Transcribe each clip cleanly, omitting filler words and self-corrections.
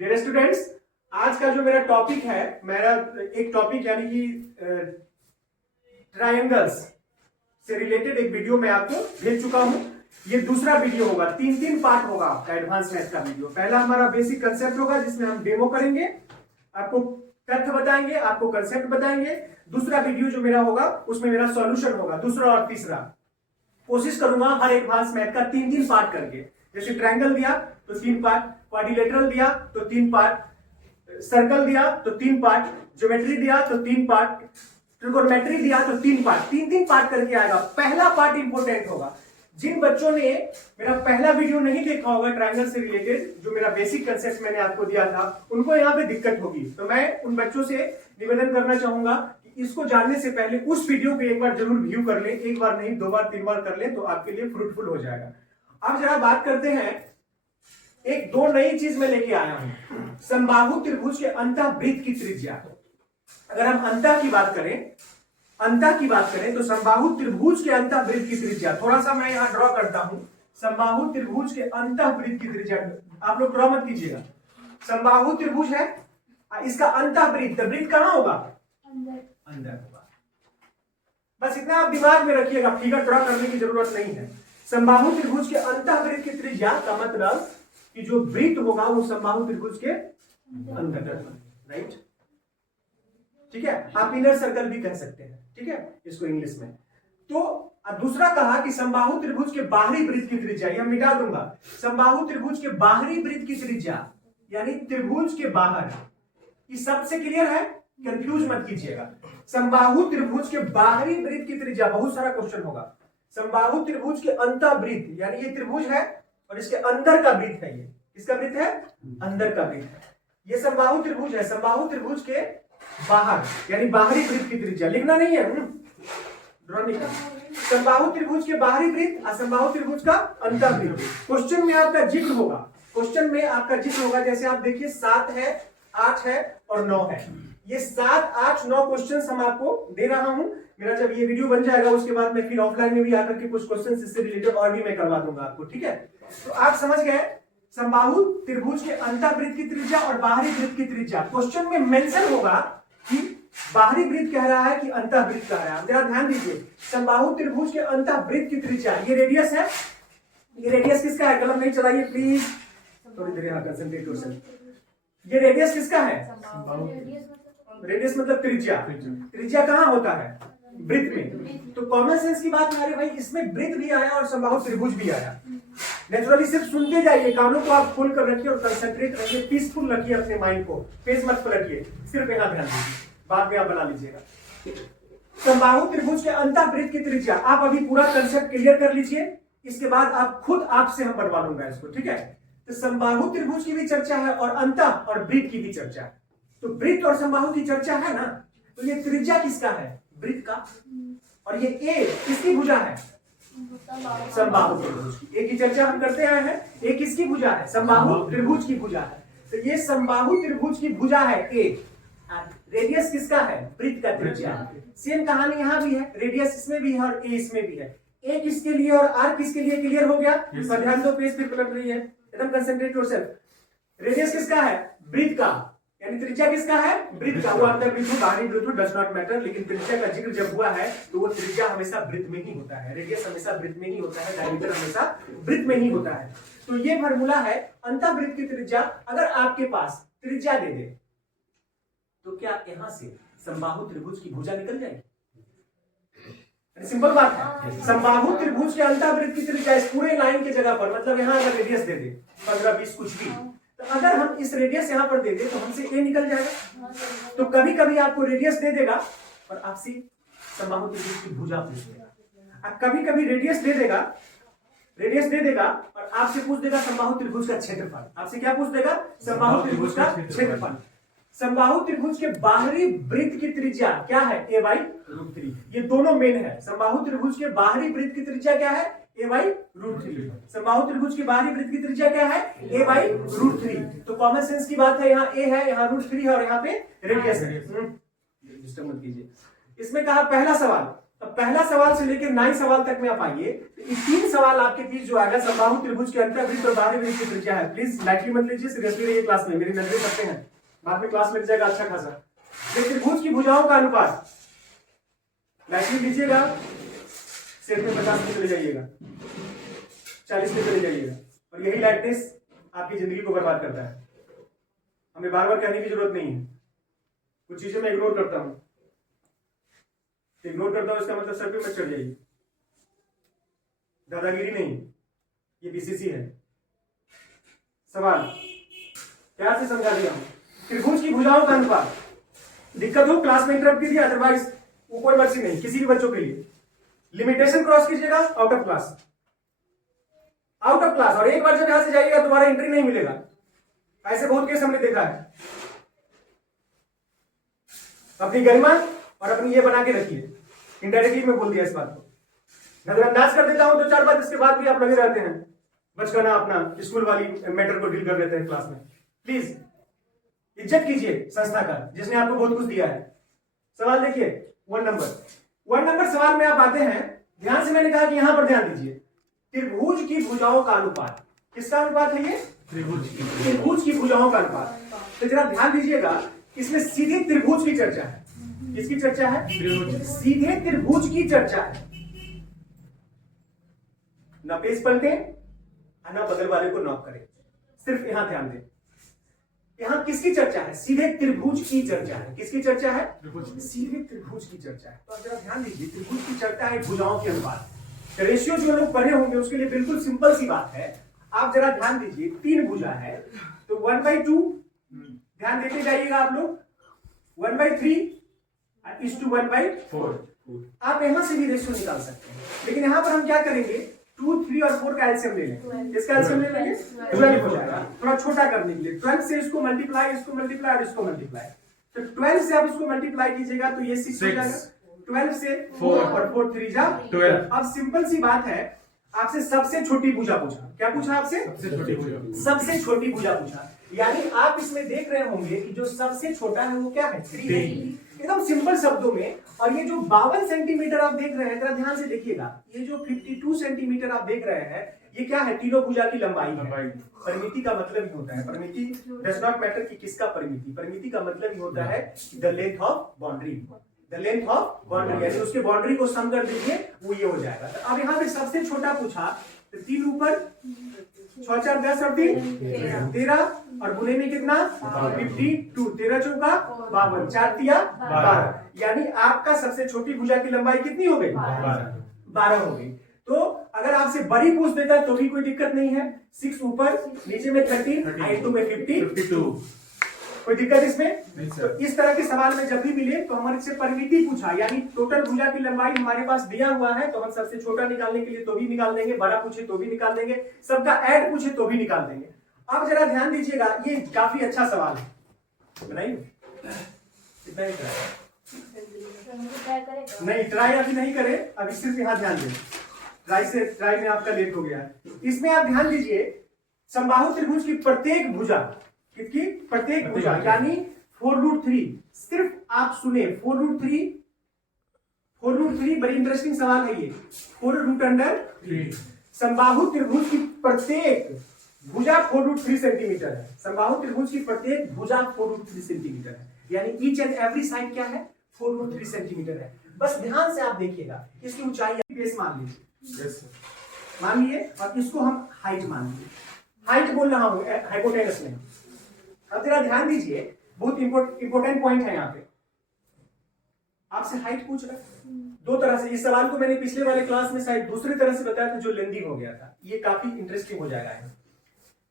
Dear students, आज का जो मेरा टॉपिक है, मेरा एक टॉपिक यानी कि ट्रायंगल्स से रिलेटेड एक वीडियो मैं आपको भेज चुका हूं। ये दूसरा वीडियो होगा, तीन पार्ट होगा आपका एडवांस मैथ का वीडियो। पहला हमारा बेसिक कंसेप्ट होगा जिसमें हम डेमो करेंगे, आपको तथ्य बताएंगे, आपको कंसेप्ट बताएंगे। दूसरा वीडियो जो मेरा होगा उसमें मेरा सॉल्यूशन होगा, दूसरा और तीसरा। कोशिश करूंगा हर एडवांस मैथ का तीन पार्ट करके, जैसे ट्रायंगल दिया तो 3 पार्ट, क्वाड्रिलेटरल दिया तो 3 पार्ट, सर्कल दिया तो 3 पार्ट, ज्योमेट्री दिया तो 3 पार्ट, ट्रिगोनोमेट्री दिया तो 3 पार्ट, तीन पार्ट करके आएगा। पहला पार्ट इंपॉर्टेंट होगा। जिन बच्चों ने मेरा पहला वीडियो नहीं देखा होगा ट्रायंगल से रिलेटेड, जो मेरा बेसिक कंसेप्ट मैंने आपको दिया था, उनको यहाँ पे दिक्कत होगी। तो मैं उन बच्चों से निवेदन करना चाहूंगा कि इसको जानने से पहले उस वीडियो को एक बार जरूर व्यू कर ले, एक बार नहीं 2 बार 3 बार कर ले, तो आपके लिए फ्रूटफुल हो जाएगा। अब जरा बात करते हैं, एक 2 नई चीज मैं लेके आया हूं, समबाहु त्रिभुज के अंतःवृत्त की त्रिज्या। अगर हम अंतः की बात करें तो समबाहु त्रिभुज के अंतःवृत्त की त्रिज्या, थोड़ा सा मैं यहां ड्रॉ करता हूं। समबाहु त्रिभुज के अंतःवृत्त की त्रिज्या, आप लोग ड्रॉ मत कीजिएगा। समबाहु त्रिभुज है, इसका अंतःवृत्त, वृत्त कहां होगा? अंदर होगा। बस इतना आप दिमाग में रखिएगा, फिगर ड्रॉ करने की जरूरत नहीं है। समबाहु त्रिभुज के अंतःवृत्त की त्रिज्या का मतलब कि जो वृत्त होगा वो समबाहु त्रिभुज के अंदर, राइट? ठीक है, आप इनर सर्कल भी कह सकते हैं, ठीक है, इसको इंग्लिश में। तो दूसरा कहा कि समबाहु त्रिभुज के बाहरी वृत्त की त्रिज्या, यह मिटा दूंगा। समबाहु त्रिभुज के बाहरी वृत्त की त्रिज्या यानी त्रिभुज के बाहर, ये सबसे क्लियर है, कंफ्यूज मत कीजिएगा। समबाहु त्रिभुज के बाहरी वृत्त की त्रिज्या, बहुत सारा क्वेश्चन होगा। समबाहु त्रिभुज के अंतःवृत्त यानी ये त्रिभुज है और इसके अंदर का वृत्त है, ये इसका वृत्त है, अंदर का वृत्त है। ये समबाहु त्रिभुज है, समबाहु त्रिभुज के बाहर यानी बाहरी वृत्त की त्रिज्या, लिखना नहीं है, ड्रॉ नहीं करना। समबाहु त्रिभुज के बाहरी वृत्त, असमबाहु त्रिभुज का अंतःवृत्त। क्वेश्चन में आपका जिक्र होगा, क्वेश्चन में आपका जिक्र होगा, जैसे आप देखिए 7 है, 8 है और 9 है। ये 7, 8, 9 क्वेश्चंस हम आपको दे रहा हूं। मेरा जब ये वीडियो बन जाएगा उसके बाद मैं फिर ऑफलाइन में भी आकर के कुछ क्वेश्चंस इससे रिलेटेड और भी मैं करवा दूंगा आपको, ठीक है? तो आप समझ गए समबाहु त्रिभुज के अंतःवृत्त की त्रिज्या और बाहरी वृत्त की त्रिज्या। क्वेश्चन में मेंशन होगा कि बाहरी वृत्त कह रहा है कि अंतःवृत्त कह रहा है। जरा ध्यान दीजिए, समबाहु त्रिभुज के अंतःवृत्त की त्रिज्या, ये रेडियस है, ये रेडियस किसका है? कलम नहीं चलाइए प्लीज, थोड़ी देर यहाँ कंसंट्रेट हो सकते। ये रेडियस किसका है? रेडियस मतलब त्रिज्या। त्रिज्या कहाँ होता है? वृत्त में। तो कॉमन सेंस की बात है भाई, इसमें वृत्त भी आया और समबाहु त्रिभुज भी आया। नेचुरली सिर्फ सुनते जाइए, कानों को आप खोल कर रखिए और कंसंट्रेट रखिए, पीसफुल रखिए अपने माइंड को, पेज मत पलटिए, सिर्फ यहाँ ध्यान दीजिए, बाद में आप बना लीजिएगा। समबाहु त्रिभुज के अंतःवृत्त की त्रिज्या, आप अभी पूरा कंसेप्ट क्लियर कर लीजिए, इसके बाद आप खुद आपसे हम बनवा लूंगा इसको, ठीक है? तो समबाहु त्रिभुज की भी चर्चा है और अंतः और वृत्त की भी चर्चा है। तो वृत्त और समबाहु की चर्चा है ना, तो ये त्रिज्या किसका है? वृत्त का। और ये ए किसकी भुजा है? समबाहु त्रिभुज की। एक की चर्चा हम करते आए हैं, एक किसकी भुजा है? समबाहु त्रिभुज की भुजा है। तो ये समबाहु त्रिभुज की भुजा है ए। रेडियस किसका है? वृत्त का त्रिज्या। सेम कहानी यहां भी है, रेडियस इसमें भी है और ए इसमें भी है। ए किसके लिए और आर किसके लिए? क्लियर हो गया? ध्यान दो, पेज पे पलट रही है, एकदम कंसंट्रेट योरसेल्फ। रेडियस किसका है? वृत्त का, यानी त्रिज्या किसका है? वृत्त का। वो अंतःवृत्त हो, बाहरी वृत्त हो, डज नॉट मैटर, लेकिन त्रिज्या का जिक्र जब हुआ है तो वो त्रिज्या हमेशा वृत्त में ही होता है, रेडियस हमेशा वृत्त में ही होता है, डायमीटर हमेशा वृत्त में ही होता है। तो ये फार्मूला है अंतःवृत्त की त्रिज्या। अगर आपके पास त्रिज्या दे दे तो क्या यहां से समबाहु त्रिभुज की भुजा निकल जाएगी? सिंपल बात है। समबाहु त्रिभुज के अंतःवृत्त की त्रिज्या इस पूरे लाइन की जगह पर, मतलब यहां अगर रेडियस दे दे 15, 20 कुछ भी, तो अगर हम इस रेडियस यहां पर दे दे तो हमसे ए निकल जाएगा। तो कभी कभी आपको रेडियस दे देगा और आपसे समबाहु त्रिभुज की भुजा पूछ देगा। कभी कभी रेडियस दे देगा और आपसे पूछ देगा समबाहु त्रिभुज का क्षेत्रफल। आपसे क्या पूछ देगा? समबाहु त्रिभुज का क्षेत्रफल। समबाहु त्रिभुज के बाहरी वृत्त की त्रिज्या क्या है? a/√3। ये दोनों मेन है। समबाहु त्रिभुज के बाहरी वृत्त की त्रिज्या क्या है? a/√3। समबाहु त्रिभुज की बाहरी वृत्त की त्रिज्या क्या है? a/√3। तो कॉमन सेंस की बात है, यहाँ a है, यहाँ √3 है और यहाँ पे रेडियस है। डिस्टर्ब मत कीजिए। इसमें कहा पहला सवाल, तो पहला सवाल से लेकर 9 सवाल तक में आप आइए, तो ये 3 सवाल आपके बीच जो आएगा, समबाहु त्रिभुज के अंतर्वृत्त और बाह्य वृत्त की त्रिज्या है। प्लीज लाइटली मत लीजिए, सीरियसली रहिए क्लास में, मेरी नजरें सकते हैं, बाद में क्लास मिल जाएगा अच्छा खासा। ये त्रिभुज की भुजाओं का अनुपात लाइटली लीजिएगा, सिर पे 50 पे चले जाइएगा, 40 पे चले जाइएगा, और यही लाइटनेस आपकी जिंदगी को बर्बाद करता है। हमें बार बार कहने की जरूरत नहीं है, कुछ चीजें मैं इग्नोर करता हूं, इसका मतलब सर पे मत चढ़ जाइए, दादागिरी नहीं, ये बीसीसी है। सवाल प्यार से समझा दिया हूं। त्रिभुज की भुजाओं का अनुपात, दिक्कत हो क्लास में इंटरप्ट कीजिए, अदरवाइज वो कोई मर्जी नहीं, किसी भी बच्चों के लिए। लिमिटेशन क्रॉस कीजिएगा, आउट ऑफ क्लास, और एक बार जब यहां से जाइएगा दोबारा एंट्री नहीं मिलेगा। ऐसे बहुत केस हमने देखा है। अपनी गरिमा और अपनी ये बना के रखिए। इनडायरेक्टली मैं बोल दिया इस बात को, नजरअंदाज कर देता हूं 2-4 बात, इसके बाद भी आप लगे रहते हैं बचकाना अपना स्कूल वाली मैटर को डील कर लेते हैं क्लास में। प्लीज इज्जत कीजिए संस्था का, जिसने आपको बहुत कुछ दिया है। सवाल देखिए 1 नंबर सवाल में आप आते हैं, ध्यान से मैंने कहा कि यहां पर ध्यान दीजिए, त्रिभुज की भुजाओं का अनुपात। किसका अनुपात है ये? त्रिभुज की भुजाओं का अनुपात। तो जरा ध्यान दीजिएगा, इसमें सीधे त्रिभुज की चर्चा है। किसकी चर्चा है? सीधे त्रिभुज की चर्चा है। ना पेज पलटे ना बगल वाले को नॉक करें, सिर्फ यहां ध्यान दें। यहां किसकी चर्चा है? सीधे त्रिभुज की चर्चा है। किसकी चर्चा है? सीधे त्रिभुज की चर्चा है। तो आप जरा ध्यान दीजिए, त्रिभुज की चर्चा है भुजाओं के अनुपात। रेशियो जो लोग पढ़े होंगे उसके लिए बिल्कुल सिंपल सी बात है। आप जरा ध्यान दीजिए, 3 भुजा है तो 1/2 ध्यान देते जाइएगा आप लोग, 1/3 is to 1/4। आप यहां से भी रेशियो निकाल सकते हैं, लेकिन यहां पर हम क्या करेंगे, 2, 3 और 4 का एलसीएम ले लेंगे। इसका एलसीएम ले लेंगे, 12 हो जाएगा। थोड़ा छोटा करने के लिए 12 से इसको मल्टीप्लाई, इसको मल्टीप्लाई और इसको मल्टीप्लाई। तो 12 से आप इसको मल्टीप्लाई कीजिएगा तो ये 6 हो जाएगा। 12 से 4 और 4 3 जा 12। अब सिंपल सी बात है, आपसे सबसे छोटी भुजा पूछा। क्या पूछा आपसे? सबसे छोटी भुजा पूछा। यानी आप इसमें देख रहे होंगे कि जो सबसे छोटा है वो क्या है? 3। एकदम सिंपल शब्दों में। और ये जो 52 सेंटीमीटर आप देख रहे हैं, जरा ध्यान से देखिएगा, ये जो 52 सेंटीमीटर आप देख रहे हैं, ये क्या है? तीनों भुजा की लंबाई है। परिमिति का मतलब ही होता है, परिमिति डज नॉट मैटर कि किसका परिमिति, परिमिति का मतलब ही होता है the length of boundary, the length of boundary, यानी उसके बाउंड्री को सम कर दीजिए, वो ये हो जाएगा। तो अब यहाँ पे सबसे छोटा पूछा, तो 3 ऊपर 6 4 10 और 3 13, और बुने में कितना? 52, 13 चौका 52, 4 तिया 12। यानी आपका सबसे छोटी भुजा की लंबाई कितनी हो गई? 12 हो गई। तो अगर आपसे बड़ी पूछ देता है तो भी कोई दिक्कत नहीं है। 6 ऊपर, नीचे में 13, हाइट 2 में 52, कोई दिक्कत इसमें? तो इस तरह के सवाल में जब भी मिले तो हमारे से परिमिति पूछा, यानी टोटल भुजा की लंबाई हमारे पास दिया हुआ है, तो हम सबसे छोटा निकालने के लिए तो भी निकाल देंगे, बड़ा पूछे तो भी निकाल देंगे, सबका ऐड पूछे तो भी निकाल देंगे। अब जरा ध्यान दीजिएगा, ये काफी अच्छा सवाल है, बनाइए। कितना ही नहीं, ट्राई अभी नहीं करे, अभी सिर्फ यहाँ ध्यान दें। ट्राई में आपका लेट हो गया है। इसमें आप ध्यान दीजिए, समबाहु त्रिभुज की प्रत्येक भुजा, किसकी? प्रत्येक भुजा, यानी 4√3, सिर्फ आप सुने 4√3, बड़ी इंटरेस्टिंग सवाल है ये। 4√3 समबाहु त्रिभुज की प्रत्येक भुजा 4√3 सेंटीमीटर है। समबाहु त्रिभुज की प्रत्येक भुजा 4√3 सेंटीमीटर है, यानी ईच एंड एवरी साइड क्या है? 4√3 सेंटीमीटर है। बस ध्यान से आप देखिएगा, इसकी ऊंचाई बेस मान लीजिए, मान लिए, और इसको हम हाइट मान लीजिए। हाइट बोल रहा हूं हाइपोटेनस में। अब जरा ध्यान दीजिए, बहुत इंपॉर्टेंट पॉइंट है यहाँ पे। आपसे हाइट पूछ रहा है 2 तरह से। इस सवाल को मैंने पिछले वाले क्लास में शायद दूसरी तरह से बताया था, जो लेंदी हो गया था। ये काफी इंटरेस्टिंग हो जाएगा।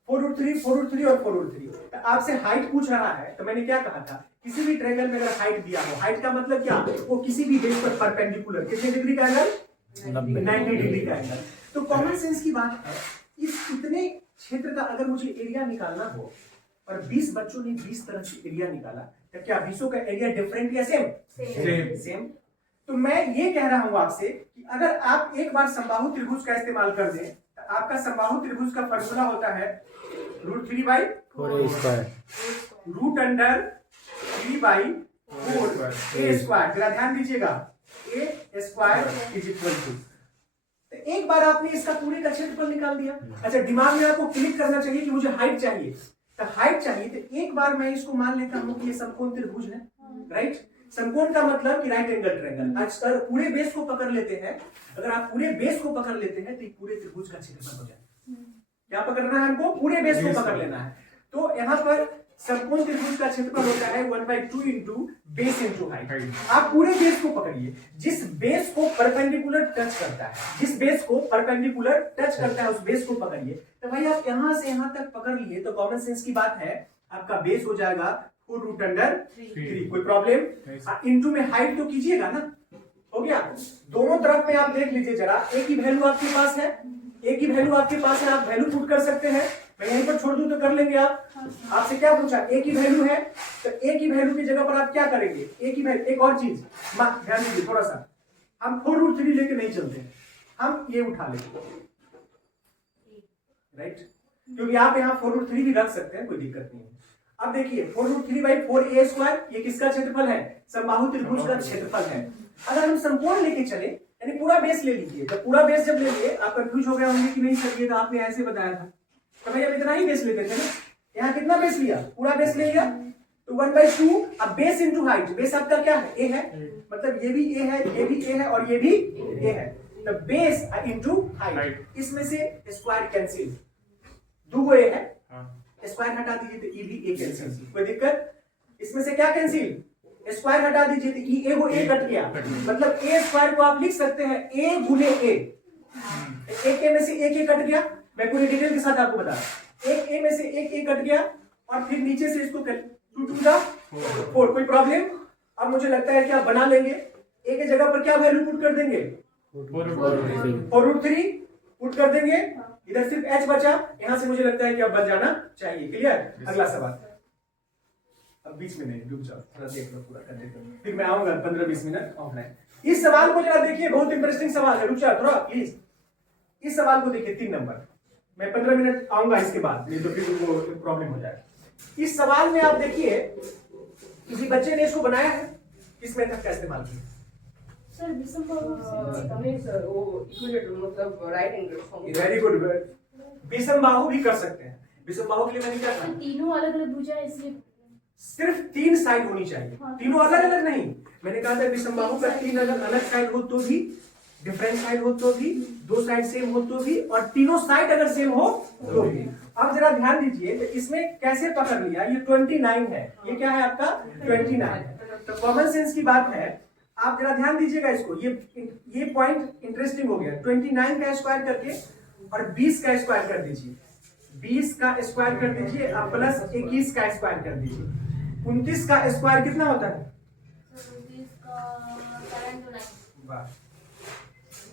4√3, 4√3 और 4√3 आपसे हाइट पूछ रहा है, तो मैंने क्या कहा था, किसी भी ट्रायंगल में अगर हाइट दिया हो, हाइट का मतलब क्या? वो किसी भी बेस पर परपेंडिकुलर, कितने डिग्री का एंगल? 90 डिग्री का एंगल। तो कॉमन सेंस की बात है, इस इतने क्षेत्र का अगर मुझे एरिया निकालना हो और 20 बच्चों ने 20 तरह से एरिया निकाला, तो क्या 20 का एरिया डिफरेंट या सेम? सेम। तो मैं ये कह रहा हूं आपसे कि अगर आप एक बार समबाहु त्रिभुज का इस्तेमाल कर दें, तो आपका समबाहु त्रिभुज का फॉर्मूला होता है √3/4 √3/4 a²। जरा ध्यान दीजिएगा, ए स्क्वायर इज इक्वल टू, तो एक बार आपने इसका पूरे का क्षेत्रफल निकाल दिया। अच्छा, दिमाग में आपको क्लिक करना चाहिए कि मुझे हाइट चाहिए, तो हाइट चाहिए तो एक बार मैं इसको मान लेता हूं कि ये समकोण त्रिभुज है, राइट। समकोण का मतलब कि राइट एंगल ट्रायंगल। अगर पूरे बेस को पकड़ लेते हैं, अगर आप पूरे बेस को पकड़ लेते हैं तो पूरे त्रिभुज का क्षेत्रफल हो जाए। क्या पकड़ना है हमको? पूरे बेस को पकड़ लेना है। तो यहाँ पर समकोण त्रिभुज का क्षेत्रफल होता है 1/2 इंटू बेस इंटू हाइट। आप पूरे बेस को पकड़िए, जिस बेस को परपेंडिकुलर टच करता है, जिस बेस को परपेंडिकुलर टच करता है उस बेस को पकड़िए। तो भाई आप यहां से यहां तक पकड़ लिए तो कॉमन सेंस की बात है, आपका बेस हो जाएगा 4√3। कोई प्रॉब्लम? इंटू में हाइट तो कीजिएगा ना, हो गया। दोनों तरफ में आप देख लीजिए जरा, एक ही वैल्यू आपके पास है, एक ही वैल्यू आपके पास है, आप वैल्यू पुट कर सकते हैं। मैं यहीं पर छोड़ दूं तो कर लेंगे आप। आपसे क्या पूछा? एक ही वैल्यू है, तो एक ही वैल्यू की जगह पर आप क्या करेंगे? एक ही वैल्यू। एक और चीज ध्यान दीजिए थोड़ा सा, हम 4√3 लेके नहीं चलते, हम ये उठा लेंगे, राइट, क्योंकि आप यहाँ 4√3 भी रख सकते हैं, कोई दिक्कत नहीं है। अब देखिए 4√3/4a², ये किसका क्षेत्रफल है? समबाहु त्रिभुज का क्षेत्रफल है। अगर हम समकोण लेके चले, यानी पूरा बेस ले लीजिए, जब पूरा बेस जब ले लिए आप कंफ्यूज हो गए होंगे कि नहीं सर ये तो आपने ऐसे बताया था, तो भाई अब इतना ही बेस लेते थे ना। यहाँ कितना बेस लिया? पूरा बेस ले लिया, तो 1/2। अब बेस इंटू हाइट, बेस आपका क्या है? ए है, मतलब ये भी ए है, ये भी ए है और ये भी ए है, तो बेस इंटू हाइट। इसमें से स्क्वायर कैंसिल, 2 ए है, स्क्वायर हटा दीजिए तो ई भी ए कैंसिल, कोई दिक्कत? इसमें से क्या कैंसिल? स्क्वायर हटा दीजिए तो ई ए वो ए कट गया, मतलब ए स्क्वायर को आप लिख सकते हैं ए गुने ए। एक ए में से एक ए कट गया, मैं पूरी डिटेल के साथ आपको बता रहा हूं। एक ए में से एक ए कट गया और फिर नीचे से इसको 2 2 जा 4, कोई प्रॉब्लम? अब मुझे लगता है कि आप बना लेंगे। ए के जगह पर क्या वैल्यू पुट कर देंगे? 4√3 पुट कर देंगे, इधर सिर्फ h बचा, यहां से मुझे लगता है कि अब बन जाना चाहिए। क्लियर? अगला सवाल। अब बीच में नहीं, रुक जाओ, थोड़ा देख लो, पूरा कर देता हूं, फिर मैं आऊंगा 15-20 मिनट ऑफलाइन। इस सवाल को जरा देखिए, बहुत इंटरेस्टिंग सवाल है, रुक जाओ थोड़ा प्लीज। इस सवाल को देखिए 3 नंबर, मैं 15 मिनट आऊंगा इसके बाद, नहीं तो फिर तुमको प्रॉब्लम हो जाएगा। इस सवाल में आप देखिए, किसी बच्चे ने इसको बनाया है, किस मेथड का इस्तेमाल किया? सर सर वो इक्विलेटरल मतलब राइट एंगल। वेरी गुड, विषमबाहु भी कर सकते हैं। विषमबाहु के लिए मैंने क्या कहा? तीनों अलग अलग भुजा है, इसलिए सिर्फ 3 साइड होनी चाहिए, तीनों अलग अलग नहीं। मैंने कहा था विषमबाहु का 3 अलग अलग साइड हो तो भी, डिफरेंट साइड हो तो भी, 2 साइड सेम हो तो भी, और तीनों साइड अगर सेम हो तो भी। अब जरा ध्यान दीजिए, तो इसमें कैसे पकड़ लिया? ये 29 है, ये क्या है आपका? 29 है। तो कॉमन सेंस की बात है, आप जरा ध्यान दीजिएगा इसको, ये पॉइंट इंटरेस्टिंग हो गया। 29 का स्क्वायर करके और 20 का स्क्वायर कर दीजिए, 20 का स्क्वायर कर दीजिए, अब प्लस 21 का स्क्वायर कर दीजिए। 29 का स्क्वायर कितना होता है?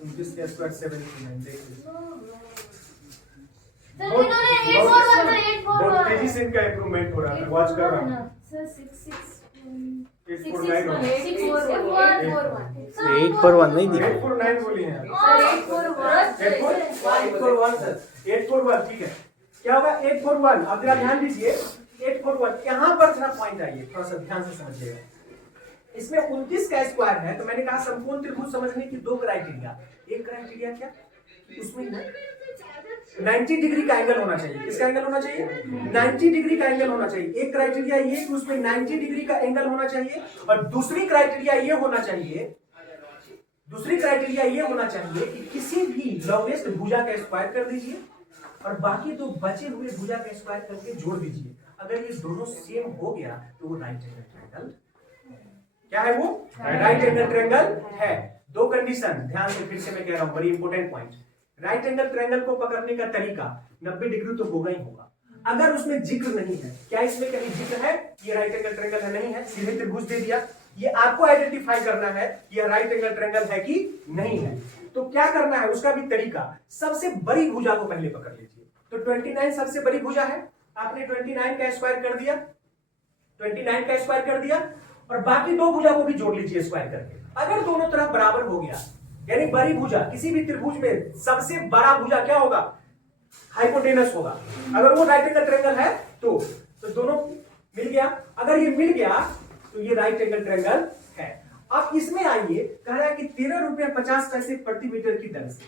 29 का स्क्वायर 729। देखिए बहुत तेजी से इनका इंप्रूवमेंट हो रहा है, वॉच कर रहा हूँ। 849 नहीं दिखा। 849 बोली है, 841 ठीक है। क्या होगा? 841। अब जरा ध्यान दीजिए, 841 यहाँ पर जरा पॉइंट आइए, थोड़ा सा ध्यान से समझिएगा। इसमें 29 का स्क्वायर है, तो मैंने कहा समकोण त्रिभुज समझने की 2 क्राइटेरिया। एक क्राइटेरिया क्या? उसमें 90 डिग्री का एंगल होना चाहिए। किसका एंगल होना चाहिए? 90 डिग्री का एंगल होना चाहिए। एक क्राइटेरिया ये कि उसमें 90 डिग्री का एंगल होना चाहिए, और दूसरी क्राइटेरिया ये होना चाहिए, कि किसी भी लॉन्गेस्ट भुजा का स्क्वायर कर दीजिए और बाकी 2 बचे हुए भुजा का स्क्वायर करके जोड़ दीजिए। अगर ये दोनों सेम हो गया तो वो राइट एंगल ट्रायंगल। क्या है वो? राइट एंगल ट्रायंगल है। 2 कंडीशन, ध्यान से फिर से मैं कह रहा हूं, बड़ी important point. Right angle triangle को पकड़ने का तरीका 90 डिग्री तो होगा ही होगा। अगर उसमें जिक्र नहीं है, क्या इसमें कहीं जिक्र है ये राइट एंगल ट्रायंगल है? नहीं है, सीधे त्रिभुज दे दिया। ये आपको आइडेंटिफाई करना है ये राइट एंगल ट्रायंगल है कि नहीं है। तो क्या करना है उसका भी तरीका, सबसे बड़ी भुजा को पहले पकड़ लीजिए। तो 29 सबसे बड़ी भुजा है, आपने 29 का स्क्वायर कर दिया, 29 का स्क्वायर कर दिया, और बाकी 2 भुजा को भी जोड़ लीजिए स्क्वायर करके। अगर दोनों तरफ बराबर हो गया, यानी बड़ी भुजा, किसी भी त्रिभुज में सबसे बड़ा भुजा क्या होगा? हाइपोटेनस होगा। अगर वो राइट एंगल ट्रायंगल है तो दोनों मिल गया। अगर ये मिल गया तो ये राइट एंगल ट्रायंगल है। अब इसमें आइए, कह रहा है कि 13 रुपया 50 पैसे प्रति मीटर की दर से।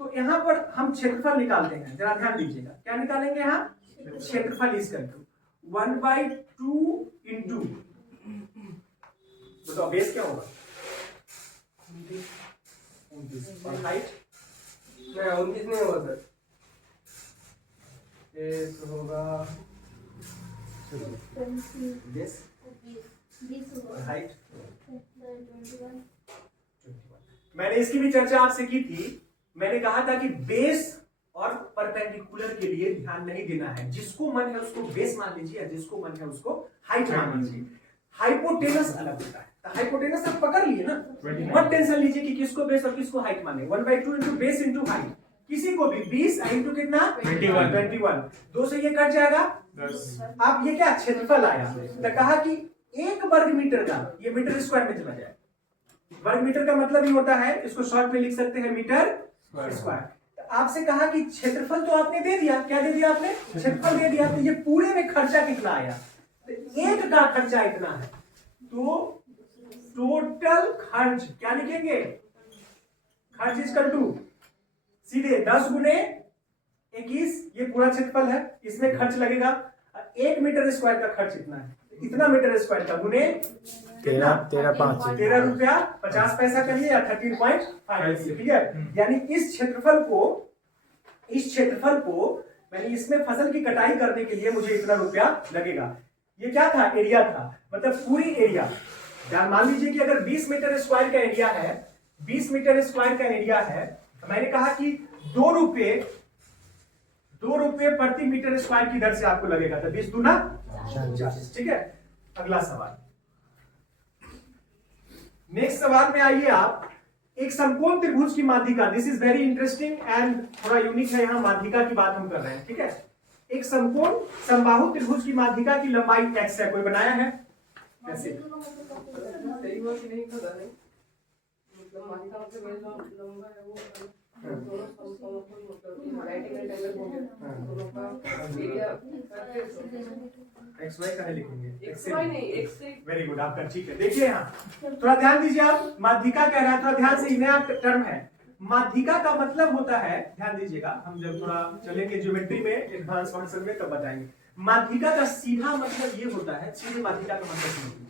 तो यहाँ पर हम क्षेत्रफल निकालते हैं, जरा ध्यान दीजिएगा। क्या निकालेंगे यहाँ? क्षेत्रफल इज करके 1/2 इंटू, बताओ बेस क्या होगा? 29 और हाइट नहीं 29 नहीं होगा सर, बेस होगा बेस और हाइट 21। मैंने इसकी भी चर्चा आपसे की थी। मैंने कहा था कि बेस और परपेंडिकुलर के लिए ध्यान नहीं देना है, जिसको मन है उसको बेस मान लीजिए, जिसको मन है उसको हाइट मान लीजिए। हाइपोटेनस अलग होता है, तो हाइपोटेनस आप पकड़ लिए ना, मत टेंशन लीजिए कि किसको बेस और किसको हाइट माने। 1/2 इंटू बेस इंटू हाइट, किसी को भी 20 इंटू कितना 21, 2 से ये कट जाएगा 10। अब ये क्या क्षेत्रफल आया, तो कहा कि 1 वर्ग मीटर का, ये मीटर स्क्वायर में चला जाए। वर्ग मीटर का मतलब ही होता है, इसको शॉर्ट में लिख सकते हैं मीटर स्क्वायर। आपसे कहा कि क्षेत्रफल तो आपने दे दिया, क्या दे दिया आपने? क्षेत्रफल दे दिया। तो ये पूरे में खर्चा कितना आया? तो एक का खर्चा इतना है, तो टोटल खर्च क्या लिखेंगे? खर्च इक्वल टू सीधे 10 गुने 21, ये पूरा क्षेत्रफल है, इसमें खर्च लगेगा। 1 मीटर स्क्वायर का खर्च इतना है, इतना मीटर स्क्वायर का गुने 13 रुपया 50 पैसा कहिए या 13.5। क्लियर? यानी इस क्षेत्रफल को मैंने इसमें फसल की कटाई करने के लिए मुझे इतना रुपया लगेगा। ये क्या था? एरिया था, मतलब पूरी एरिया। मान लीजिए कि अगर 20 मीटर स्क्वायर का एरिया है, 20 मीटर स्क्वायर का एरिया है, तो मैंने कहा कि 2 रुपये प्रति मीटर स्क्वायर की दर से आपको लगेगा। तो 20 दूना 40। ठीक है, अगला सवाल। नेक्स्ट सवाल में आइए आप, एक समकोण त्रिभुज की माध्यिका, this is very interesting and थोड़ा यूनिक है, यहाँ माध्यिका की बात हम कर रहे हैं। ठीक है, एक समकोण समबाहु त्रिभुज की माध्यिका की लंबाई x है, कोई बनाया है? कैसे? सही हुआ कि नहीं पता नहीं, मतलब माध्यिका मतलब मेरे जो लंबा है वो दोनों समकोण मतलब राइट एंगल ट्रायंगल हो गया, दोनों का एरिया xy का लिखेंगे, xy नहीं x से। वेरी गुड आपका, ठीक है। देखिए यहाँ थोड़ा ध्यान दीजिए आप, माध्यिका कह रहा है, थोड़ा ध्यान से, नया टर्म है। माध्यिका का मतलब होता है, ध्यान दीजिएगा, हम जब थोड़ा चलेंगे ज्योमेट्री में एडवांस फंक्शन में तब बताएंगे। माध्यिका का सीधा मतलब ये होता है, सीधे माध्यिका का मतलब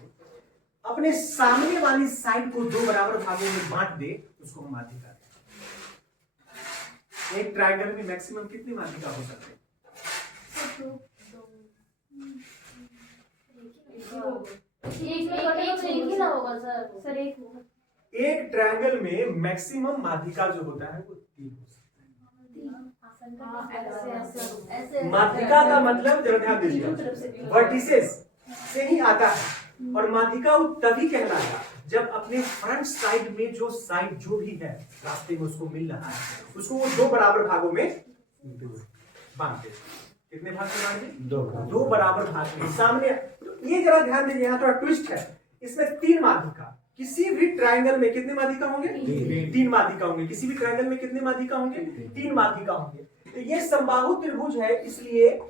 अपने सामने वाली साइड को 2 बराबर भागों में बांट दे, उसको हम माध्यिका। एक ट्रायंगल में मैक्सिमम कितनी माध्यिका हो सकते हैं? एक ट्रायंगल में मैक्सिमम माध्यिका जो होता है वो 3 हो सकता है। माध्यिका का मतलब जरा ध्यान दीजिएगा, वर्टिसेस से ही आता है, और माध्यिका वो तभी कहलाएगा जब अपने फ्रंट साइड में जो साइड जो भी है रास्ते में उसको मिल रहा है, उसको वो 2 बराबर भागों में बांटते। कितने भाग में बांटेंगे? 2 बराबर भाग में सामने। तो ये जरा ध्यान दीजिए, यहाँ थोड़ा ट्विस्ट है, इसमें 3 माध्यिका। किसी भी ट्रायंगल में कितने माध्यिका होंगे? 3 माध्यिका होंगे। किसी भी ट्रायंगल में कितने माध्यिका होंगे? 3 माध्यिका होंगे। तो ये समबाहु त्रिभुज है, इसलिए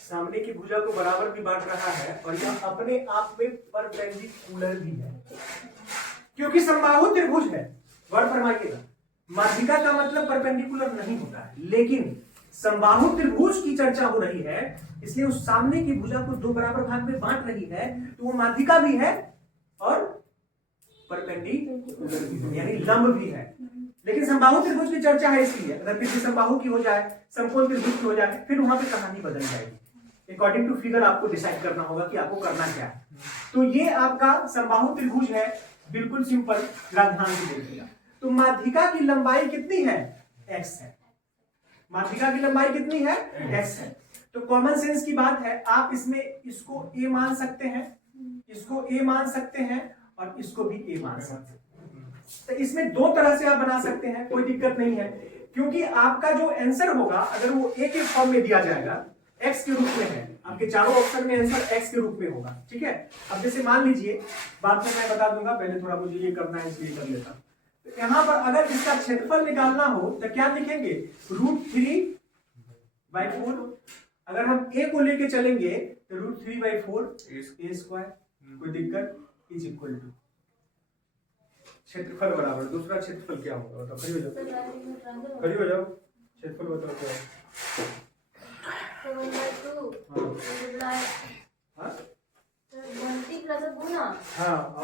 सामने की भुजा को बराबर भी बांट रहा है, और यह अपने आप में परपेंडिकुलर भी है, क्योंकि समबाहु त्रिभुज है। वर्ड फरमाइएगा, माध्यिका का मतलब परपेंडिकुलर नहीं होता है, लेकिन समबाहु त्रिभुज की चर्चा हो रही है, इसलिए उस सामने की भुजा को 2 बराबर भाग में बांट रही है, तो वो माध्यिका भी है और परपेंडिकुलर भी है, यानी लंब भी है। लेकिन समबाहु त्रिभुज की चर्चा है, इसलिए अगर किसी समबाहु की हो जाए, समकोण त्रिभुज की हो जाए, फिर वहां पे कहानी बदल जाएगी। अकॉर्डिंग टू फिगर आपको डिसाइड करना होगा कि आपको करना क्या है। तो ये आपका समबाहु त्रिभुज है, बिल्कुल सिंपल, ध्यान से देखिएगा। तो माध्यिका की लंबाई कितनी है? x है। माध्यिका की लंबाई कितनी है? x है। तो कॉमन सेंस की बात है, आप इसमें इसको a मान सकते हैं, इसको a मान सकते हैं, और इसको भी a मान सकते हैं। तो इसमें 2 तरह से आप बना सकते हैं, कोई दिक्कत नहीं है, क्योंकि आपका जो आंसर होगा अगर वो a के फॉर्म में दिया जाएगा, x के रूप में है, आपके चारों ऑप्शन में आंसर x के रूप में होगा। ठीक है, अब जैसे मान लीजिए, बाद में मैं बता दूंगा, पहले थोड़ा मुझे ये करना है इसलिए कर लेता हूं। तो यहाँ पर अगर इसका क्षेत्रफल निकालना हो तो क्या लिखेंगे? √3/4। अगर हम a को लेके चलेंगे तो √3/4 a स्क्वायर, कोई दिक्कत, इज इक्वल टू क्षेत्रफल बराबर दूसरा क्षेत्रफल क्या होगा बताओ, खड़ी हो जाओ, खड़ी हो जाओ, क्षेत्रफल बताओ क्या है? 7/2 हाँ हाँ 1 प्लस गुना हाँ, और a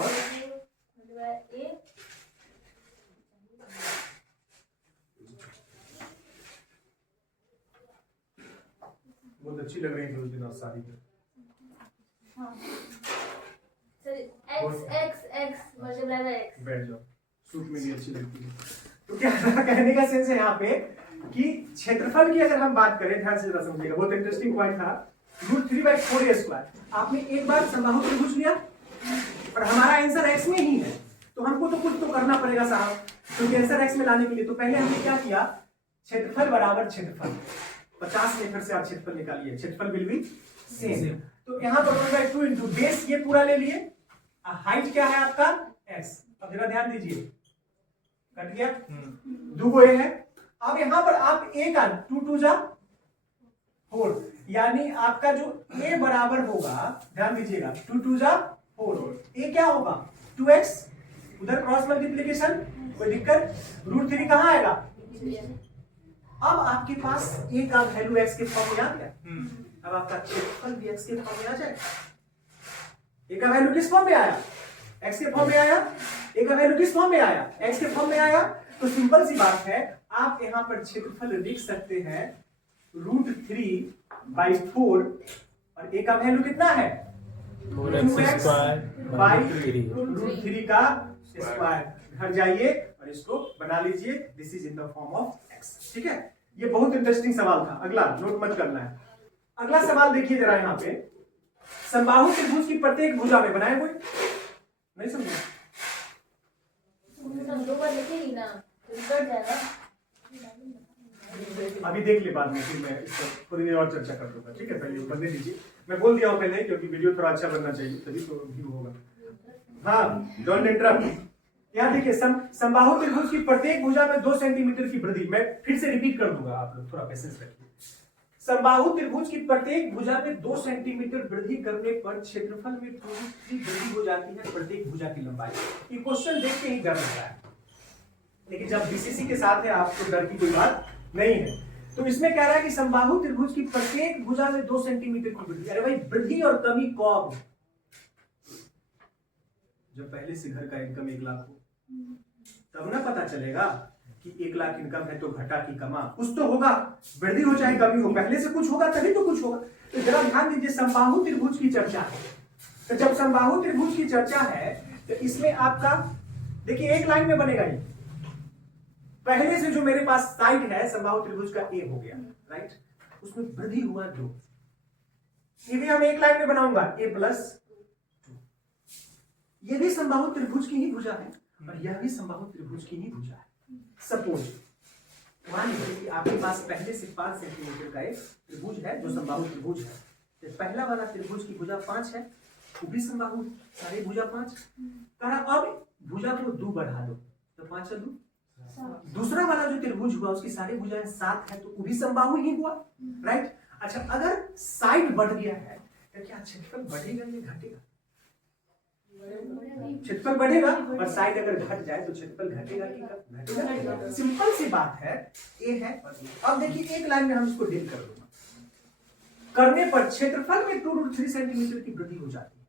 बहुत अच्छी लग रही थी उस दिन आप साड़ी में। हाँ sir x multiply by x। बैठ जाओ, सूट में भी अच्छी लगती है। तो क्या कहने का सेंस है यहाँ पे कि क्षेत्रफल की अगर हम बात करें, ध्यान से जरा समझिएगा, बहुत इंटरेस्टिंग पॉइंट था। √3/4 a स्क्वायर, आपने एक बार समबाहु त्रिभुज लिया और हमारा आंसर x में ही है, तो हमको तो कुछ तो करना पड़ेगा साहब। तो आंसर x में लाने के लिए तो पहले हमने क्या किया, क्षेत्रफल बराबर क्षेत्रफल, 50 में फिर से आप क्षेत्रफल निकालिए, क्षेत्रफल विल बी सेम। तो यहाँ पर 1/2 इंटू बेस ये पूरा ले लिए, हाइट क्या है आपका x। अब जरा ध्यान दीजिए, कट गया, दुगो ए है। अब यहाँ पर आप a का 2 2 जा 4, यानी आपका जो a बराबर होगा, ध्यान दीजिएगा, 2 2 जा 4, a क्या होगा 2x, उधर क्रॉस मल्टीप्लीकेशन, कोई दिक्कत, √3 कहाँ आएगा। अब आपके पास a का वैल्यू x के फॉर्म में आ गया, अब आपका क्षेत्रफल भी x के फॉर्म में आ जाएगा। a का वैल्यू किस फॉर्म में आया, x के फॉर्म में आया, a का वैल्यू किस फॉर्म में आया, x के फॉर्म में आया। तो सिंपल सी बात है, आप यहाँ पर क्षेत्रफल लिख सकते हैं √3/4 और a का वैल्यू कितना है 2x बाई √3 का स्क्वायर। घर जाइए और इसको बना लीजिए, this is in the form of x। ठीक है, ये बहुत इंटरेस्टिंग सवाल था। अगला नोट मत करना है, अगला सवाल देखिए जरा यहाँ पे, समबाहु त्रिभुज की प्रत्येक भुजा में बनाए कोई नहीं समझे, दो बार लिखेगी ना तो कट जाएगा। अभी देख ले, बाद में फिर मैं इस पर थोड़ी देर और चर्चा कर दूंगा। ठीक है, पहले वो बनने दीजिए, मैं बोल दिया हूँ पहले, क्योंकि वीडियो थोड़ा अच्छा बनना चाहिए, तभी तो व्यू होगा। हाँ, डोंट इंटरप्ट। यहाँ देखिए, समबाहु त्रिभुज की प्रत्येक भुजा में 2 सेंटीमीटर की वृद्धि, मैं फिर से रिपीट कर दूंगा, आप लोग थोड़ा पेशेंस रखिए। समबाहु त्रिभुज की प्रत्येक भुजा में 2 सेंटीमीटर वृद्धि करने पर क्षेत्रफल में थोड़ी वृद्धि हो जाती है प्रत्येक भुजा की लंबाई। ये क्वेश्चन देख के ही डर लग रहा है, लेकिन जब बीसीसी के साथ है आपको डर की कोई बात नहीं है। तो इसमें कह रहा है कि समबाहु त्रिभुज की प्रत्येक भुजा में 2 सेंटीमीटर की वृद्धि। अरे भाई, वृद्धि और कमी कब, जब पहले से घर का इनकम 1 लाख हो, तब ना पता चलेगा कि 1 लाख इनकम है तो घटा की कमा, कुछ तो होगा, वृद्धि हो चाहे कमी हो, पहले से कुछ होगा तभी तो कुछ होगा। तो जरा ध्यान दीजिए, समबाहु त्रिभुज की चर्चा है, तो जब समबाहु त्रिभुज की चर्चा है तो इसमें आपका देखिए एक लाइन में बनेगा ये, पहले से जो मेरे पास साइड है समबाहु त्रिभुज का ए हो गया, राइट, उसमें वृद्धि हुआ 2, ये भी हम एक लाइन में बनाऊंगा a+2। ये भी समबाहु त्रिभुज की ही भुजा है और यह भी समबाहु त्रिभुज की ही भुजा है। सपोज मान लीजिए कि आपके पास पहले से 5 सेंटीमीटर का एक त्रिभुज है जो समबाहु त्रिभुज है, तो पहला वाला त्रिभुज की भुजा 5 है, वो भी समबाहु, सारी भुजा 5। कहा अब भुजा को 2 बढ़ा दो तो 5 और 2, दूसरा वाला जो त्रिभुज हुआ उसकी सारी भुजाएं 7 है, तो वो भी समबाहु ही हुआ, राइट। अच्छा, अगर साइड बढ़ गया है तो क्या क्षेत्रफल बढ़ेगा या घटेगा? क्षेत्रफल बढ़ेगा, और साइड अगर घट जाए तो क्षेत्रफल घटेगा कि घटेगा? सिंपल सी बात है, ए है और बी। अब देखिए एक लाइन में हम इसको डील कर दूंगा, करने पर क्षेत्रफल में 2√3 सेंटीमीटर की वृद्धि हो जाती है,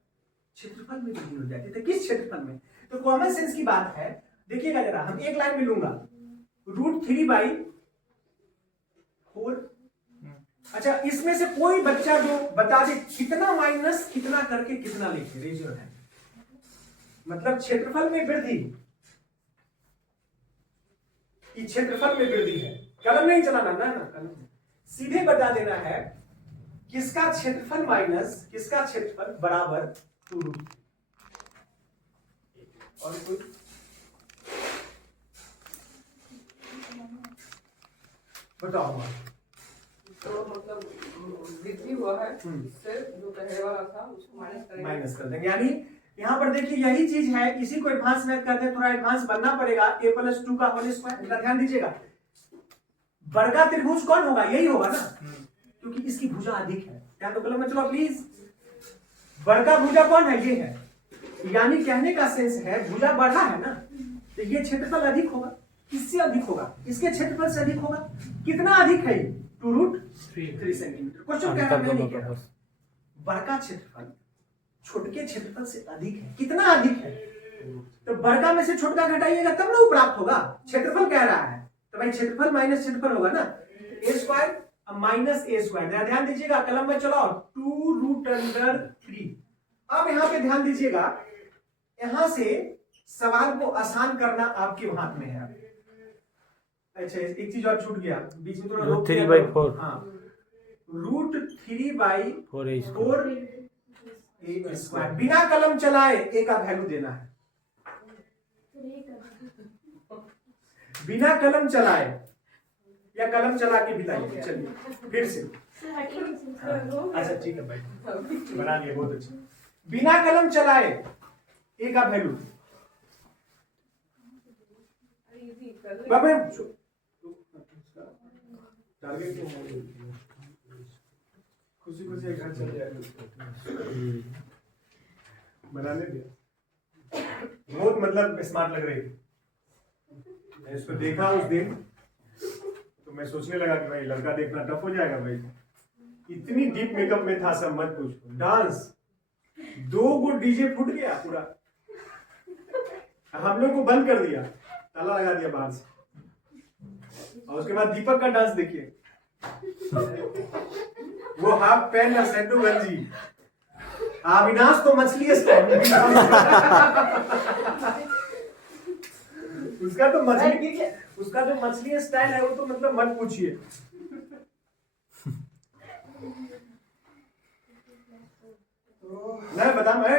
क्षेत्रफल में वृद्धि हो जाती है। तो किस क्षेत्रफल में? तो कॉमन सेंस की बात है, देखिएगा जरा, हम एक लाइन में लूंगा √3/4। अच्छा, इसमें से कोई बच्चा जो बता दे कितना माइनस कितना करके कितना लिखे, रेज योर हैंड। मतलब क्षेत्रफल में वृद्धि, क्षेत्रफल में वृद्धि है, कलम नहीं चलाना ना, कलम सीधे बता देना है किसका क्षेत्रफल माइनस किसका क्षेत्रफल बराबर 2√3। और कोई बताओ। तो मतलब वृद्धि हुआ है, इससे जो पहले वाला था उसको माइनस कर देंगे। यानी यहाँ पर देखिए यही चीज है, इसी को एडवांस मैथ कहते हैं, थोड़ा एडवांस बनना पड़ेगा। a+2 का होल स्क्वायर, ध्यान दीजिएगा, वर्गा त्रिभुज कौन होगा? यही होगा ना, क्योंकि इसकी भुजा अधिक है। ध्यान दो कलम में, चलो प्लीज बड़का भुजा कौन है? ये है। यानी कहने का सेंस है भुजा बढ़ा है ना, तो ये क्षेत्रफल अधिक होगा, इससे अधिक होगा, इसके क्षेत्रफल से अधिक होगा। कितना अधिक है? 2√3 सेंटीमीटर। क्वेश्चन कह रहा है नहीं क्या? बड़का क्षेत्रफल छोटके क्षेत्रफल से अधिक है। कितना अधिक है? तो बड़का में से छोटका घटाइएगा तब ना वो प्राप्त होगा। क्षेत्रफल कह रहा है तो भाई क्षेत्रफल माइनस क्षेत्रफल होगा ना, a square minus a square. ध्यान दीजिएगा, कलम में चलाओ 2√3। अब यहाँ पे ध्यान दीजिएगा, यहां से सवाल को आसान करना आपके हाथ में है। अच्छा एक चीज और छूट गया बीच में, थोड़ा √3/4। हाँ, √3/4 a स्क्वायर। बिना कलम चलाए a का वैल्यू देना है, बिना कलम चलाए, या कलम चला के बताइए। चलिए फिर से। अच्छा ठीक है भाई, बना दिए, बहुत अच्छा। बिना कलम चलाए ए का वैल्यू खुशी खुशी घर चले जाए। बनाने दिया, बहुत मतलब स्मार्ट लग रही थी। मैं इसको देखा उस दिन तो मैं सोचने लगा कि भाई लड़का देखना टफ हो जाएगा भाई, इतनी डीप मेकअप में था सब मत पूछो। डांस 2 गो डीजे फूट गया पूरा, हम लोग को बंद कर दिया, ताला लगा दिया बाहर से। और उसके बाद दीपक का डांस देखिए, वो हाफ पैंट और सैंडो गंजी। अविनाश तो मछली स्टाइल उसका तो मछली की, उसका जो मछली स्टाइल है वो तो मतलब मत पूछिए। नहीं बता, मैं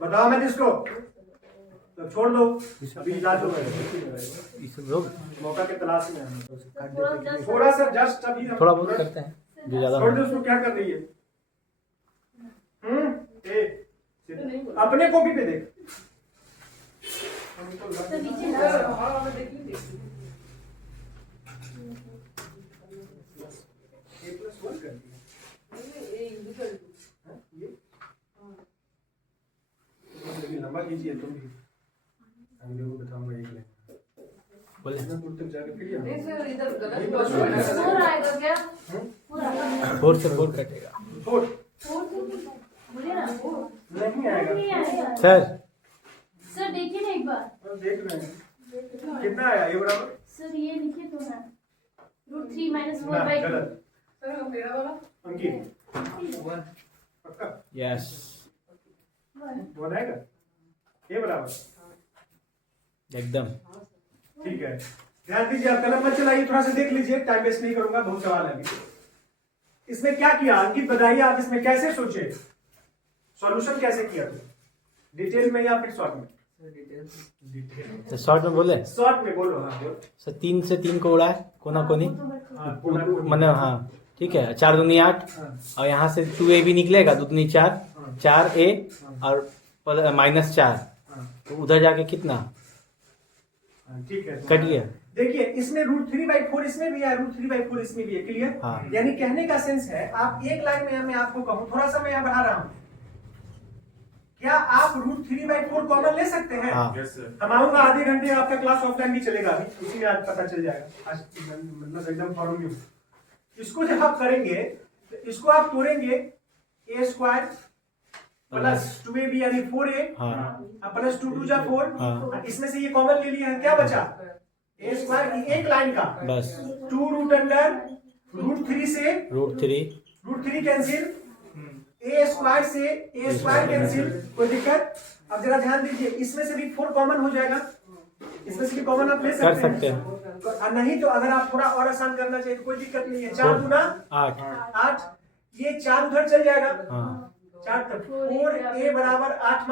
बताओ मैं जिसको तो छोड़ दो, अभी इलाज हो गया, मौका के तलाश में हैं। थोड़ा सा जस्ट अभी थोड़ा बहुत करते हैं, जो ज्यादा छोड़ दो उसको। क्या कर रही है? अपने कॉपी पे देख। लंबा कीजिए तुम भी, हम लोगों को बताऊंगा एक लाइन बोले तक जाके फिर पूरा आएगा क्या? पूरा 4 से 4 कटेगा। 4 बोलिए ना। नहीं आएगा नहीं आएगा सर सर, देखिए ना एक बार। देख रहे हैं कितना आया ये बराबर। सर ये लिखिए तो ना, √3 - ना 4/2। गलत सर मेरा वाला अंकित पक्का यस 1 आएगा ये बराबर एकदम ठीक है। ध्यान दीजिए, आप कलम मत चलाइए, थोड़ा सा देख लीजिए, टाइम वेस्ट नहीं करूंगा, बहुत सवाल है। इसमें क्या किया अंकित बताइए, आप इसमें कैसे सोचे, सॉल्यूशन कैसे किया तुम, डिटेल में या फिर शॉर्ट में? तो शॉर्ट में बोले, शॉर्ट में बोलो। हाँ बोलो। सर 3 से 3 को उड़ा है कोना कोनी, हाँ, कोना कोनी। मतलब हाँ ठीक है, 4 दूनी 8 हाँ। और यहाँ से 2a भी निकलेगा, 2 दूनी 4, हाँ। 4a हाँ। और -4, हाँ, तो उधर जाके कितना हाँ, ठीक है कट गया। देखिए इसमें √3/4 इसमें भी है, √3/4 इसमें भी है। क्लियर? हाँ। यानी कहने का सेंस है, आप एक लाइन में मैं आपको कहूं, थोड़ा सा मैं यहाँ बढ़ा रहा हूं, क्या आप √3/4 कॉमन ले सकते हैं? हाँ। हम आऊंगा आधे घंटे, आपका क्लास ऑफलाइन भी चलेगा, अभी उसी में आज पता चल जाएगा। आज मतलब एकदम फॉर्म इसको जब आप करेंगे तो इसको आप तोड़ेंगे, a² प्लस 2ab यानी 4a हाँ। प्लस 2 2 जा 4। हाँ। इसमें से ये कॉमन ले लिया है, क्या बचा? a² एक लाइन का बस 2 √3 से √3 कैंसिल, a² से a² कैंसिल, कोई दिक्कत? अब जरा ध्यान दीजिए, इसमें से भी 4 कॉमन हो जाएगा, इसमें से भी कॉमन आप ले कर सकते सकते हैं। हैं। तो नहीं तो अगर आप थोड़ा और आसान करना चाहिए तो कोई दिक्कत नहीं है। 4 दूना 8, ये 4 उधर चल जाएगा, हाँ 4 तक 4a बराबर 8 -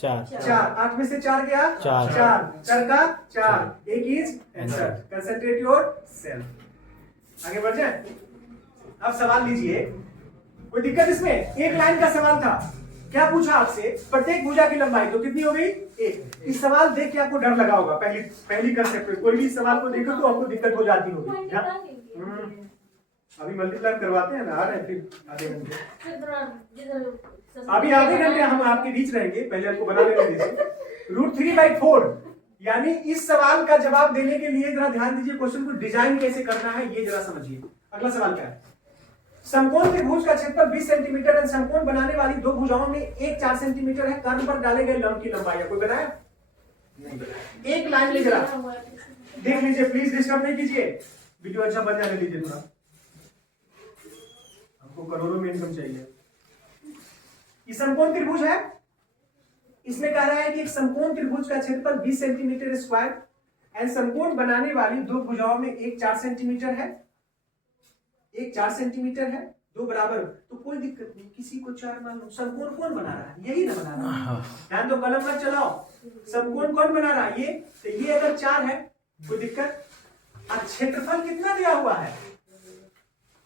4, 8 में से 4 गया, 4 का 4, एक is answer. Concentrate your self. आगे बढ़ जाए। अब सवाल लीजिए, कोई दिक्कत इसमें? एक लाइन का सवाल था, क्या पूछा आपसे? प्रत्येक भुजा की लंबाई तो कितनी हो गई? 1। इस सवाल देख के आपको डर लगा होगा, पहली कंसेप्ट पे कोई भी सवाल को देखो तो आपको दिक्कत हो जाती होगी। अभी मल्टीप्लाई करवाते हैं ना, आ रहे हैं फिर आधे घंटे। फिर थोड़ा जिधर अभी आधे घंटे हम आपके बीच रहेंगे, पहले आपको बना लेने दीजिए। √3/4 यानी इस सवाल का जवाब देने के लिए जरा ध्यान दीजिए, क्वेश्चन को डिजाइन कैसे करना है ये जरा समझिए। अगला सवाल क्या है? समकोण त्रिभुज का क्षेत्रफल 20 सेंटीमीटर है। समकोण बनाने वाली दो भुजाओं में एक 4 सेंटीमीटर है। कर्म पर डाले गए लंब की लंबाई कोई बताया? नहीं बताया। एक लाइन में जरा देख लीजिए, प्लीज डिस्टर्ब नहीं कीजिए, वीडियो अच्छा बन जाने दीजिए थोड़ा, हमको करोड़ों में इनकम चाहिए। ये समकोण त्रिभुज है, इसमें कह रहा है कि एक समकोण त्रिभुज का क्षेत्रफल 20 सेंटीमीटर स्क्वायर एंड समकोण बनाने वाली दो भुजाओं में एक 4 सेंटीमीटर है। एक 4 सेंटीमीटर है, दो बराबर, तो कोई दिक्कत नहीं, किसी को 4 मान लो। समकोण कौन बना रहा है? यही ना बना रहा है, ध्यान दो, कलम मत चलाओ। समकोण कौन बना रहा है? ये, तो ये अगर 4 है कोई दिक्कत। और क्षेत्रफल कितना दिया हुआ है?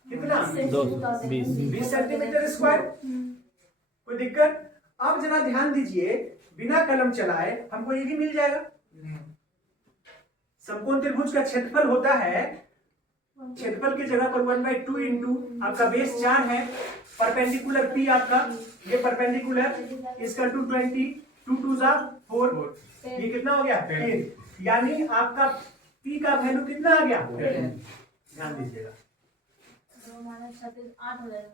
कितना? 20 सेंटीमीटर स्क्वायर, कोई दिक्कत। अब जरा ध्यान दीजिए, बिना कलम चलाए हमको ये भी मिल जाएगा। समकोण त्रिभुज का क्षेत्रफल होता है, क्षेत्रफल की जगह पर 1/2 इंटू आपका बेस 4 है, परपेंडिकुलर पी आपका, ये परपेंडिकुलर, इसका 220, 2 2 4, ये कितना हो गया? 10। यानी आपका पी का वैल्यू कितना आ गया? 10। ध्यान दीजिएगा, 8 हो जाएगा।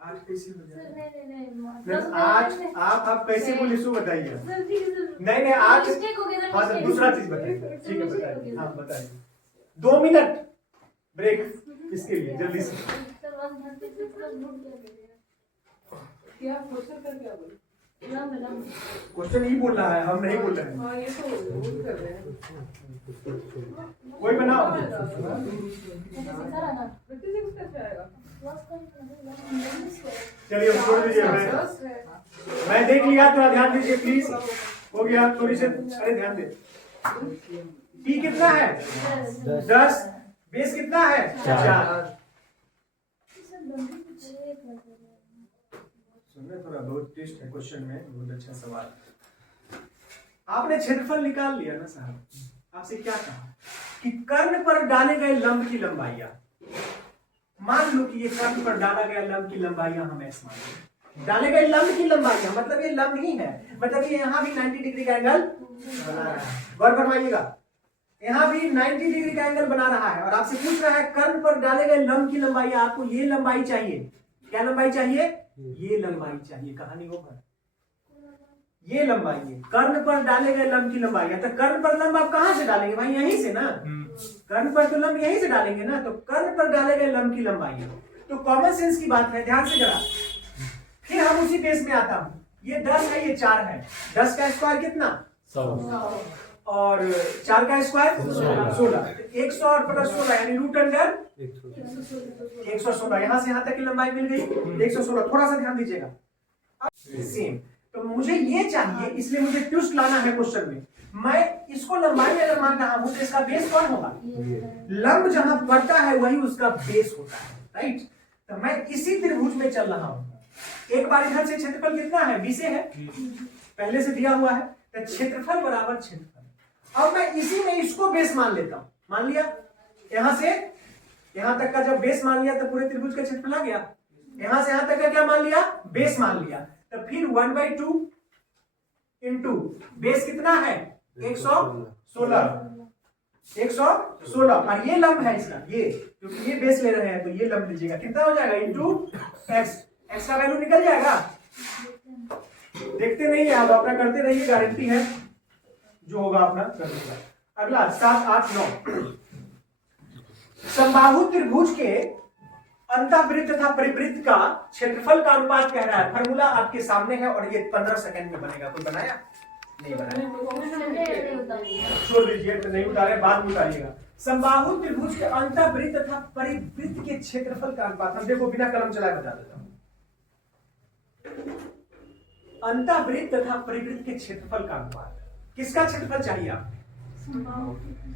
8 कैसे हो जाएगा? नहीं, 8 आप कैसे बोले सो बताइए। सर ठीक है सर। नहीं 8। मिस्टेक हो गया सर। हाँ सर, दूसरा चीज बताइए। ठीक है बताइए, हाँ बताइए। 2 मिनट ब्रेक इसके लिए, जल्दी से। सर 136 का नोट क्या क्वेश्चन कर क्या बोले? मैडम क्वेश्चन ही बोल रहा है, हम नहीं बोल रहे हैं। हाँ ये तो वो कर रहे हैं। कोई बनाओ। सिखा रहा ना। 56 कैसे आएगा? चलिए छोड़ दीजिए, मैं देख लिया, थोड़ा ध्यान दीजिए प्लीज। हो गया, थोड़ी से, अरे ध्यान दे। पी कितना है? 10। बेस कितना है? 4। सुनने थोड़ा बहुत टेस्ट है क्वेश्चन में, बहुत अच्छा सवाल। आपने क्षेत्रफल निकाल लिया ना साहब, आपसे क्या कहा कि कर्ण पर डाले गए लंब की लंबाइयां, मान लो कि ये कर्ण पर डाला गया लंब की लंबाइयां हम x मान लें। डाले गए लंब की लंबाइयां मतलब ये लंब ही है, मतलब ये यहाँ भी 90 डिग्री का एंगल बना रहा है। गौर फरमाइएगा, यहाँ भी 90 डिग्री का एंगल बना रहा है और आपसे पूछ रहा है कर्ण पर डाले गए लंब की लंबाई, आपको ये लंबाई चाहिए। क्या लंबाई चाहिए? ये लंबाई चाहिए। कहानी ओवर। ये लंबाई है, कर्ण पर डाले गए लंब की लंबाई है। तो कर्ण पर लंब आप कहां से डालेंगे भाई? यहीं से ना, कर्ण पर तो लंब यहीं से डालेंगे ना, तो कर्ण पर डाले गए लंब की लंबाई है। तो कॉमन सेंस की बात है, ध्यान से जरा। फिर हम उसी बेस में आता हूं, ये 10 है, ये 4 है। 10 का स्क्वायर कितना? 100 और 4 का स्क्वायर 16। 100 और प्लस 16 यानी रूट अंडर 116। यहां से यहां तक की लंबाई मिल गई 116। थोड़ा सा ध्यान दीजिएगा, सेम। तो मुझे ये चाहिए, इसलिए मुझे ट्विस्ट लाना है क्वेश्चन में। मैं इसको लंबाई अगर मान रहा हूं तो इसका बेस कौन होगा? लंब जहां पड़ता है वही उसका बेस होता है, राइट? तो मैं इसी त्रिभुज में चल रहा हूं। एक बार इधर से क्षेत्रफल कितना है? 20 है, पहले से दिया हुआ है, तो क्षेत्रफल बराबर क्षेत्रफल। अब मैं इसी में इसको बेस मान लेता हूं। मान लिया, यहां से यहां तक का जब बेस मान लिया तो पूरे त्रिभुज का क्षेत्रफल आ गया। यहां से यहां तक का क्या मान लिया? बेस मान लिया। तो फिर 1/2 इंटू बेस कितना है? 116। 116 और ये लंब है इसका, ये क्योंकि ये बेस ले रहे हैं तो ये लंब लीजिएगा। कितना हो जाएगा? Into x. एक्स का वैल्यू निकल जाएगा। देखते नहीं है आप, अपना करते रहिए, गारंटी है जो होगा अपना कर देगा। अगला 7 8 9। समबाहु त्रिभुज के अंतःवृत्त तथा परिवृत्त का क्षेत्रफल का अनुपात कह रहा है। फॉर्मूला आपके सामने है और ये 15 सेकंड में बनेगा। कोई बनाया? नहीं बनाया, छोड़ दीजिए, तो नहीं उतारे, बाद में उतारिएगा। समबाहु त्रिभुज के अंतःवृत्त तथा परिवृत्त के क्षेत्रफल का अनुपात, हम देखो बिना कलम चलाए बता देता हूं। अंतःवृत्त तथा परिवृत्त के क्षेत्रफल का अनुपात, किसका क्षेत्रफल चाहिए आप?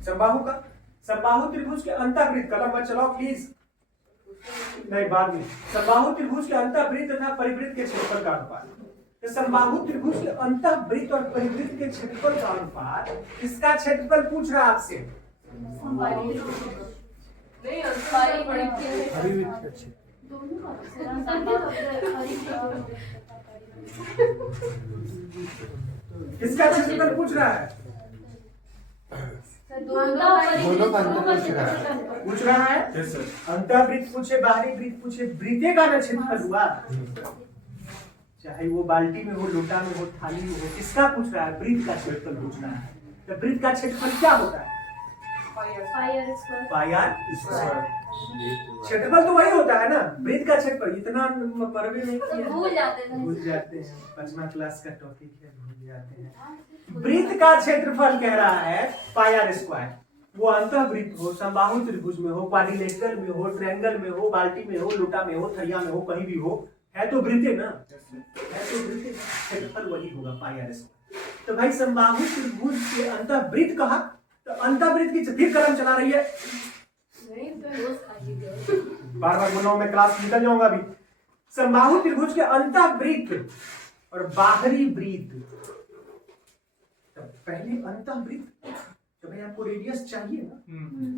समबाहु का। समबाहु त्रिभुज के अंतःवृत्त, कलम मत चलाओ प्लीज, नहीं बाद में। समबाहु त्रिभुज के अंतःवृत्त तथा परिवृत्त के क्षेत्रफल का अनुपात। तो समबाहु त्रिभुज के अंतःवृत्त और परिवृत्त के क्षेत्रफल का अनुपात, इसका क्षेत्रफल पूछ रहा है आपसे। नहीं अंतर बड़ी इसका क्षेत्रफल पूछ रहा है, पूछ रहा है। अंतःवृत्त पूछे, बाहरी वृत्त पूछे, वृत्ते का ना क्षेत्रफल हुआ, चाहे वो बाल्टी में हो, लोटा में हो, थाली में हो, किसका पूछ रहा है? वृत्त का क्षेत्रफल पूछ रहा है। तो वृत्त का क्षेत्रफल क्या होता है? पाई आर स्क्वायर। क्षेत्रफल तो वही होता है ना, वृत्त का क्षेत्रफल। इतना परवे नहीं किया, भूल जाते हैं, 5वां क्लास का टॉपिक है, भूल जाते हैं। वृत्त का क्षेत्रफल कह रहा है पाई आर स्क्वायर। वो अंतःवृत्त हो, समबाहु त्रिभुज में हो, क्वाड्रिलेटरल में हो, ट्रायंगल में हो, बाल्टी में हो, लोटा में हो, थरिया में हो, कहीं भी हो, है तो वृत्त ना, है तो वृत्त, क्षेत्रफल वही होगा पाई आर स्क्वायर। तो भाई समबाहु त्रिभुज के अंतःवृत्त कहा, तो अंतःवृत्त की फिर कलम चला रही है, बार बार बोला मैं क्लास निकल जाऊंगा अभी। समबाहु त्रिभुज के अंतःवृत्त और बाहरी वृत्त। तो पहले अंतःवृत्त, तो भाई आपको रेडियस चाहिए ना,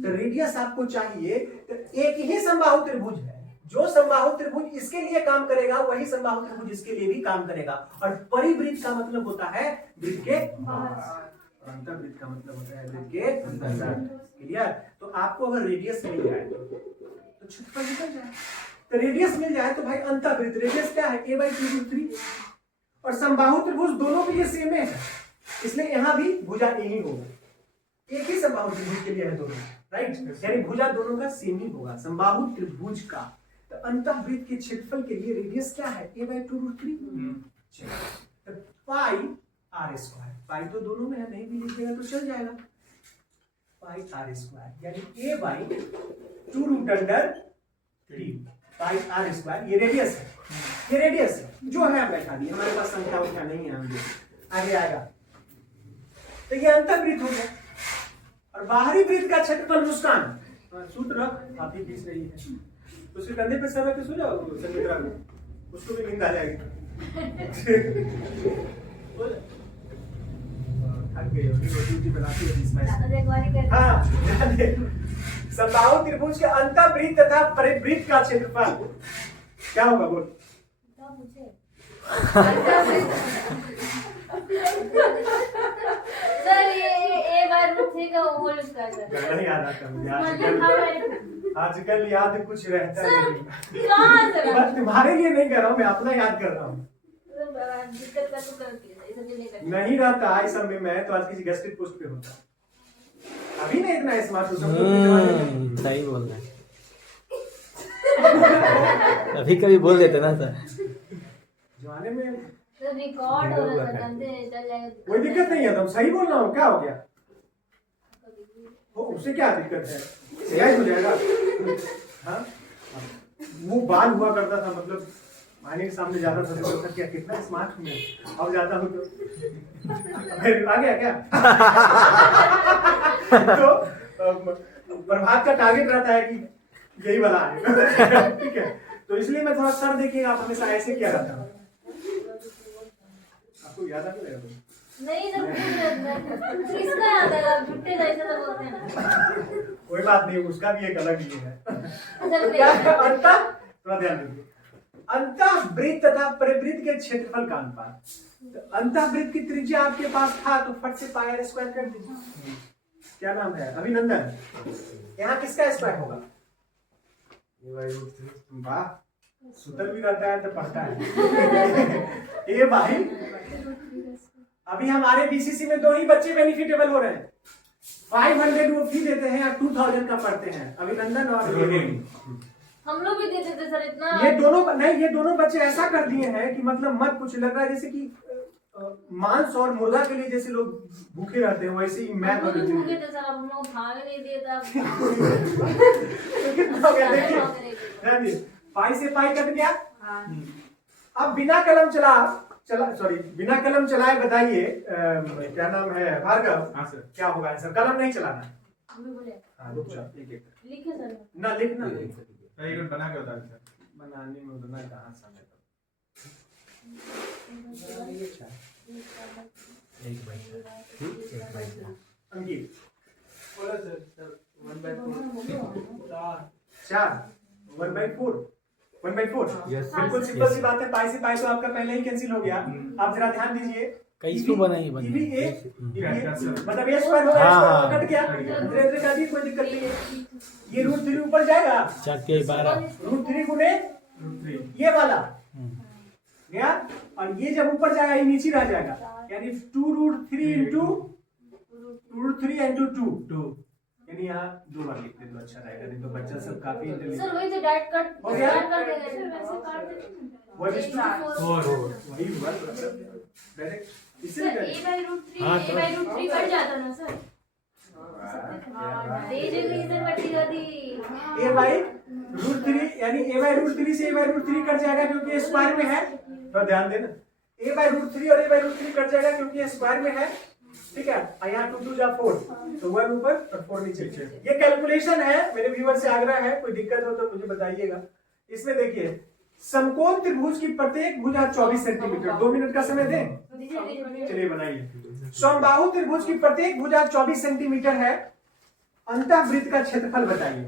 तो रेडियस आपको चाहिए, तो एक ही समबाहु त्रिभुज है, जो समबाहु त्रिभुज इसके लिए काम करेगा वही समबाहु त्रिभुज इसके लिए भी काम करेगा। और परिवृत्त का मतलब होता है वृत्त के बाहर, अंतःवृत्त का मतलब होता है वृत्त के अंदर। क्लियर? तो आपको अगर रेडियस मिल जाए तो क्षेत्रफल निकल जाए। तो रेडियस मिल जाए तो भाई अंतःवृत्त रेडियस क्या है? a/2√3। और समबाहु त्रिभुज दोनों के लिए सेम है, इसलिए यहाँ भी भुजा ए ही होगा। एक ही समबाहु त्रिभुज के लिए है दोनों, राइट? यानी भुजा दोनों का सेम ही होगा समबाहु त्रिभुज का। तो अंतःवृत्त के क्षेत्रफल के लिए रेडियस क्या है? a/2√3। तो पाई आर स्क्वायर, पाई तो दोनों में है, नहीं भी लिखिएगा तो चल जाएगा। पाई आर स्क्वायर यानी a/2√3 पाई आर स्क्वायर। ये रेडियस है, ये रेडियस है जो है, बैठा दिए, हमारे पास संख्या उठा नहीं है, हम आगे आएगा। तो ये अंतःवृत्त हो गया। और बाहरी वृत्त का क्षेत्रफल मुस्कान, सूत्र रख, आप ही पीस रही है, उसके कंधे पे सर रख के सो जाओ संगीतरा में, उसको भी नींद आ जाएगी। थक गई होगी, रोटी बनाती है इसमें। हाँ, समबाहु त्रिभुज के अंतःवृत्त तथा परिवृत्त का क्षेत्रफल क्या होगा? बोल। सर ये बार मुझे का बोल कर नहीं याद आता मुझे आजकल याद कुछ रहता नहीं। कहां से बस तुम्हारे लिए नहीं कर रहा हूँ, मैं अपना याद कर रहा हूँ। दिक्कत का तो करती है, ये सब नहीं करती। नहीं रहता इस समय में तो आज किसी गेस्टेड पोस्ट पे होता। अभी नहीं इतना स्मार्ट हो सही बोल रहे हैं। अभी कभी बोल देते ना सर, जमाने में तो रिकॉर्ड हो रहा है, गंदे चल जाएगा। कोई दिक्कत नहीं है, तुम सही बोल रहा हूँ, क्या हो गया? उससे क्या दिक्कत है, सही हो जाएगा। हाँ, वो बाल हुआ करता था, मतलब आने के सामने जाता था तो क्या कितना स्मार्ट हूँ मैं, अब जाता हूँ तो फिर आ गया क्या? तो प्रभात का टारगेट रहता है कि यही वाला आएगा। ठीक है, तो इसलिए मैं थोड़ा सर देखिएगा, आप हमेशा ऐसे किया रहता हूँ। आपको याद आ गया? नहीं सब किसका याद है, झूठे जैसे तो बोलते हैं ना। कोई बात नहीं, उसका भी एक अलग ये है। चल तो क्या है अंतः, थोड़ा ध्यान दीजिए, अंतःवृत्त तथा परिवृत्त के क्षेत्रफल का अनुपात। तो अंतःवृत्त की त्रिज्या आपके पास था तो फट से पाई आर स्क्वायर कर दीजिए। क्या नाम है? अभिनंदन। यहाँ किसका स्क्वायर होगा? वाह, सुतल भी रहता है तो पढ़ता है। ये भाई अभी हमारे बीसीसी में 2 ही बच्चे बेनिफिटेबल हो रहे हैं। 500 वो फी देते हैं या 2000 का पढ़ते हैं, अभिनंदन और हम लोग भी देते थे सर इतना। ये दोनों नहीं, ये दोनों बच्चे ऐसा कर दिए हैं कि मतलब मत कुछ, लग रहा है जैसे कि मांस और मुर्गा के लिए जैसे लोग भूखे रहते हैं वैसे ही मैथ और भूखे थे सर, हम लोग खा भी नहीं दिए था। कितना हो गया देखिए, पाई से पाई कट गया। अब बिना कलम बिना कलम चलाए बताइए, क्या नाम है? भार्गव। हाँ सर। क्या होगा आंसर? कलम नहीं चलाना। हाँ, रुक जाओ, एक लिखे सर ना, लिखना बना के बता दीजिए। बनाने में उतना कहाँ समय। एक बाई अंकित बोला सर 1/4 4 1/4 1/4 Yes. बिल्कुल सिंपल सी बात है। पाई से पाई तो आपका पहले ही कैंसिल हो गया। आप जरा ध्यान दीजिए। कई सौ बनाई बनी। मतलब ये स्क्वायर होगा, हाँ। कट गया। इधर इधर का भी कोई दिक्कत नहीं है। ये √3 ऊपर जाएगा। 4×12 √3 गुने ये वाला गया, और ये जब ऊपर जाएगा ये नीचे रह जाएगा, यानी 2√3 इंटू 2√3 इंटू 2 यानी यहाँ 2 बार लिख दे तो अच्छा रहेगा। नहीं तो बच्चा सब काफी सर इंटेलिजेंट वही तो डायरेक्ट कट हो गया? कर देगा सर, वैसे काट देते What is हैं। 4 वही हुआ डायरेक्ट इससे सर डायरेक्ट। a/√3 हाँ, तो- a/√3 कट जाता ना सर। तेज इधर बटेगा दी। a/√3 यानी a/√3 से a/√3 कट जाएगा क्योंकि ये स्क्वायर में है। तो ध्यान देना a/√3 और a/√3 कट जाएगा क्योंकि ये स्क्वायर में है। ठीक है, और यहाँ 2 2 जा 4 तो 1 ऊपर और 4 नीचे। ये कैलकुलेशन है। मेरे व्यूअर से आग्रह है, कोई दिक्कत हो तो मुझे बताइएगा। इसमें देखिए समकोण त्रिभुज की प्रत्येक भुजा 24 सेंटीमीटर। 2 मिनट का समय दें, चलिए बनाइए। समबाहु त्रिभुज की प्रत्येक भुजा 24 सेंटीमीटर है। अंतःवृत्त का क्षेत्रफल बताइए।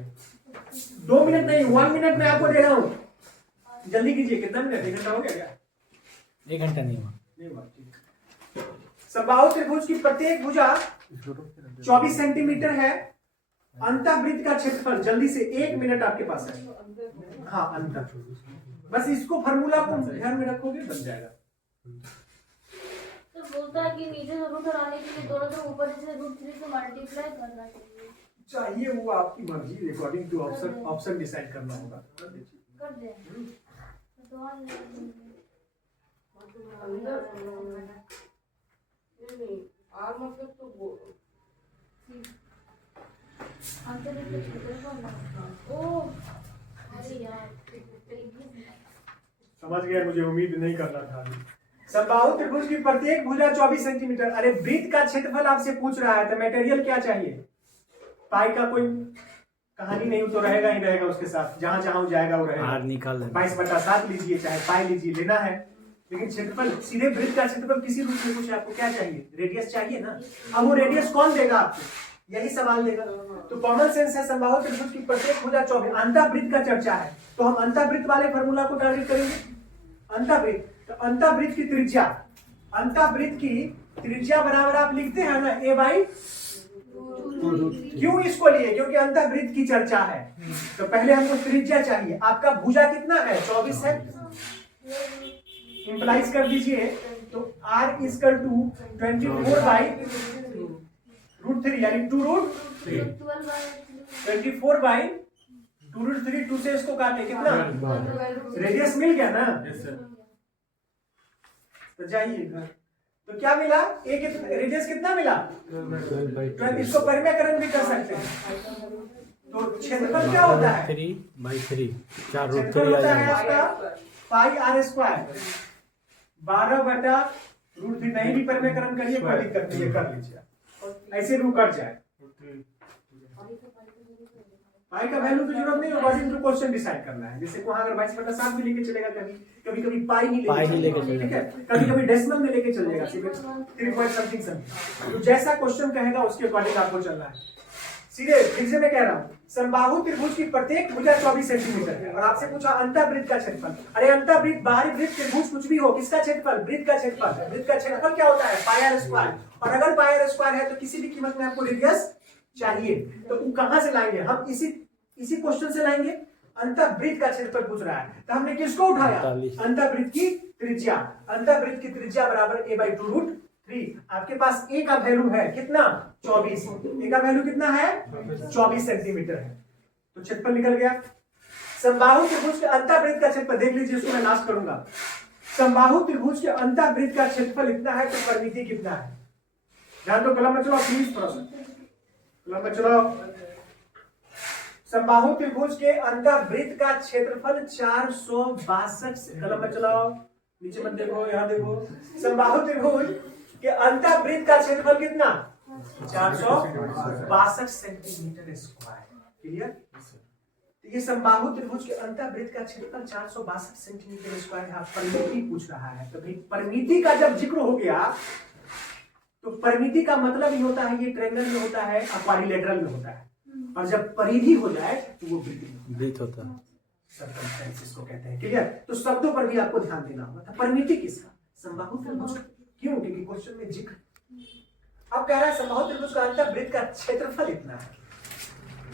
2 मिनट नहीं, 1 मिनट में आपको दे रहा हूं, जल्दी कीजिए। कितना मिनट? 1 घंटा हो गया क्या? 1 घंटा नहीं हुआ। नहीं हुआ, ठीक। समबाहु त्रिभुज की प्रत्येक भुजा 24 सेंटीमीटर है। अंतःवृत्त का क्षेत्रफल, जल्दी से 1 मिनट आपके पास है। हाँ, अंतर। बस इसको फार्मूला को ध्यान में रखोगे बन जाएगा। तो बोलता है कि नीचे से रूट हटाने के लिए दोनों तरफ ऊपर से √3 से मल्टीप्लाई करना चाहिए। वो आपकी मर्जी, अकॉर्डिंग टू ऑप्शन डिसाइड करना होगा। कर दे तो अंदर नहीं आर मतलब तो वो अंतर के क्षेत्रफल। ओ अरे यार समझ गए, मुझे उम्मीद नहीं कर रहा था। समबाहु त्रिभुज की प्रत्येक भुजा 24 सेंटीमीटर। अरे वृत्त का क्षेत्रफल आपसे पूछ रहा है तो मटेरियल क्या चाहिए? पाई का कोई कहानी नहीं, तो रहेगा ही रहेगा उसके साथ, जहां जहां जाएगा वो रहेगा। आर निकाल लेना। 22/7 लीजिए, चाहे पाई लीजिए, लेना है। लेकिन क्षेत्रफल, सीधे वृत्त का क्षेत्रफल किसी रूप में पूछे आपको क्या चाहिए? रेडियस चाहिए ना। अब वो रेडियस कौन देगा आपको? यही सवाल देगा। तो कॉमन सेंस है। समबाहु त्रिभुज की प्रत्येक भुजा 24। अंतःवृत्त का चर्चा है तो हम अंतःवृत्त वाले फॉर्मूला को टारगेट करेंगे। अंतःवृत्त, तो अंतःवृत्त की त्रिज्या, अंतःवृत्त की त्रिज्या बराबर आप लिखते हैं ना a/। क्यों इसको लिए? क्योंकि अंतःवृत्त की चर्चा है तो पहले हमको त्रिज्या चाहिए। आपका भुजा कितना है? 24 है। इंप्लाइज कर दीजिए तो r = 24/√3 यानी 2√3 24/2√3। 2 से इसको काटे कितना? रेडियस मिल गया ना। तो जाइए घर। तो क्या मिला? रेडियस कितना मिला? 12। इसको परिमेयकरण भी कर सकते हैं। तो क्षेत्रफल क्या होता है? 3/3 4 क्षेत्रफल √3 आ होता है जाएगा। आपका πr²। 12/√3। नहीं भी परिमेयकरण करिए कोई दिक्कत नहीं है, कर लीजिए। ऐसे भी कट जाए। पाई का वैल्यू की जरूरत नहीं, अकॉर्डिंग टू क्वेश्चन डिसाइड करना है। जैसे वहां अगर 22/7 भी लेके चलेगा, कभी कभी पाई नहीं लेके चलेगा, ठीक है। कभी कभी डेसिमल में लेके चल जाएगा, 3 पॉइंट समथिंग। तो जैसा क्वेश्चन कहेगा उसके अकॉर्डिंग आपको चलना है। सीधे फिर से मैं कह रहा हूँ, समबाहु त्रिभुज की प्रत्येक भुजा 24 सेंटीमीटर है। और आपसे पूछा अंतःवृत्त का क्षेत्रफल। अरे अंतःवृत्त, बाहरी वृत्त, त्रिभुज कुछ भी हो, किसका क्षेत्रफल? वृत्त का क्षेत्रफल। वृत्त का क्षेत्रफल क्या होता है? πr²। और अगर πr² है तो किसी भी कीमत में आपको रेडियस चाहिए। तो वो कहां से लाएंगे? हम इसी क्वेश्चन से लाएंगे। अंतःवृत्त का क्षेत्रफल पूछ रहा है तो हमने किसको उठाया? अंतःवृत्त की त्रिज्या। अंतःवृत्त की त्रिज्या बराबर a/2√3। आपके पास a का वैल्यू है कितना? 24। a का वैल्यू कितना है? 24 सेंटीमीटर है। तो क्षेत्रफल निकल गया। समबाहु त्रिभुज के अंतःवृत्त का क्षेत्रफल देख लीजिए, इसको मैं लास्ट करूंगा। समबाहु त्रिभुज के अंतःवृत्त का क्षेत्रफल इतना है तो परिमिति कितना है? ध्यान दो, कलम में चलो प्लीज, कलम में चलो। समबाहु त्रिभुज के अंतःवृत्त का क्षेत्रफल 462। कलम में चलाओ, नीचे मत देखो, यहाँ देखो। समबाहु त्रिभुज के अंतःवृत्त का क्षेत्रफल कितना? 462 सेंटीमीटर स्क्वायर। क्लियर? तो ये समबाहु त्रिभुज के अंतःवृत्त का क्षेत्रफल 462 सेंटीमीटर स्क्वायर है। परिमिति पूछ रहा है, तो भाई परिमिति का जब जिक्र हो गया तो परिमिति का मतलब ये होता है, ये ट्रायंगल में होता है और क्वाड्रिलेटरल में होता है, और जब परिधि हो जाए तो वो वृत्त होता है। सर्कमफ्रेंस इसको कहते हैं। क्लियर? तो शब्दों पर भी आपको ध्यान देना होगा। तो परिमिति किसका? समबाहु त्रिभुज। क्यों? क्योंकि क्वेश्चन में जिक्र अब कह रहा है समबाहु त्रिभुज का अंतःवृत्त का क्षेत्रफल इतना है।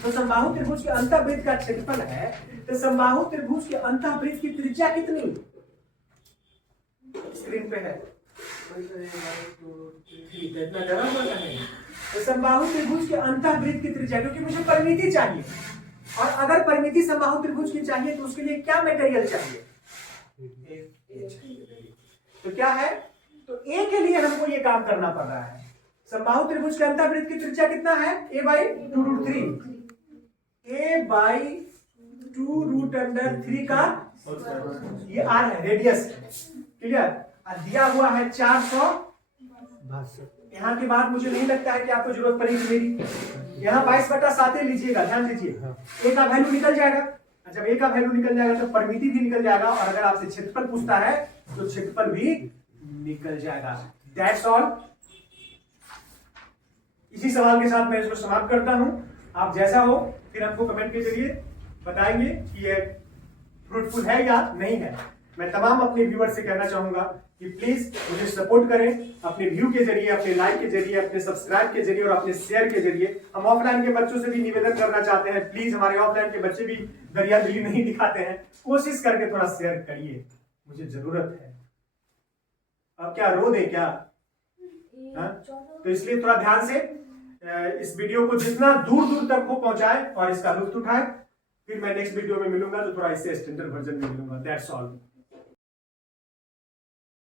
तो समबाहु त्रिभुज के अंतःवृत्त का क्षेत्रफल है, तो समबाहु त्रिभुज के अंतःवृत्त की त्रिज्या कितनी? स्क्रीन पे है, ठीक है, इतना डरा हुआ है। तो समबाहु त्रिभुज के अंतःवृत्त की त्रिज्या, क्योंकि मुझे परिमिति चाहिए, और अगर परिमिति समबाहु त्रिभुज की चाहिए तो उसके लिए क्या मटेरियल चाहिए? तो क्या है? तो ए के लिए हमको ये काम करना पड़ रहा है। समबाहु त्रिभुज के अंतःवृत्त की त्रिज्या कितना है? a/2√3, a/2√3 का ये r है, रेडियस। क्लियर? दिया हुआ है 462। यहाँ की बात मुझे नहीं लगता है कि आपको जरूरत पड़ेगी मेरी। यहाँ 22/7 लीजिएगा, ध्यान दीजिए, ए का वैल्यू निकल जाएगा। जब ए का वैल्यू निकल जाएगा तो परिमिति भी निकल जाएगा, और अगर आपसे क्षेत्रफल पूछता है तो क्षेत्रफल भी निकल जाएगा। That's all. इसी सवाल के साथ मैं इसको समाप्त करता हूं। आप जैसा हो फिर हमको कमेंट के जरिए बताएंगे कि ये फ्रूटफुल है या नहीं है। मैं तमाम अपने व्यूअर से कहना चाहूंगा कि प्लीज मुझे सपोर्ट करें अपने व्यू के जरिए, अपने लाइक के जरिए, अपने सब्सक्राइब के जरिए और अपने शेयर के जरिए। हम ऑफलाइन के बच्चों से भी निवेदन करना चाहते हैं, प्लीज हमारे ऑफलाइन के बच्चे भी दरियादिली नहीं दिखाते हैं, कोशिश करके थोड़ा शेयर करिए, मुझे जरूरत है। अब क्या रो दे क्या? तो इसलिए थोड़ा ध्यान से इस वीडियो को जितना दूर दूर तक हो पहुंचाए और इसका लुत्फ उठाए। फिर मैं नेक्स्ट वीडियो में मिलूंगा तो थोड़ा इससे स्टैंडर्ड वर्जन में मिलूंगा। That's all.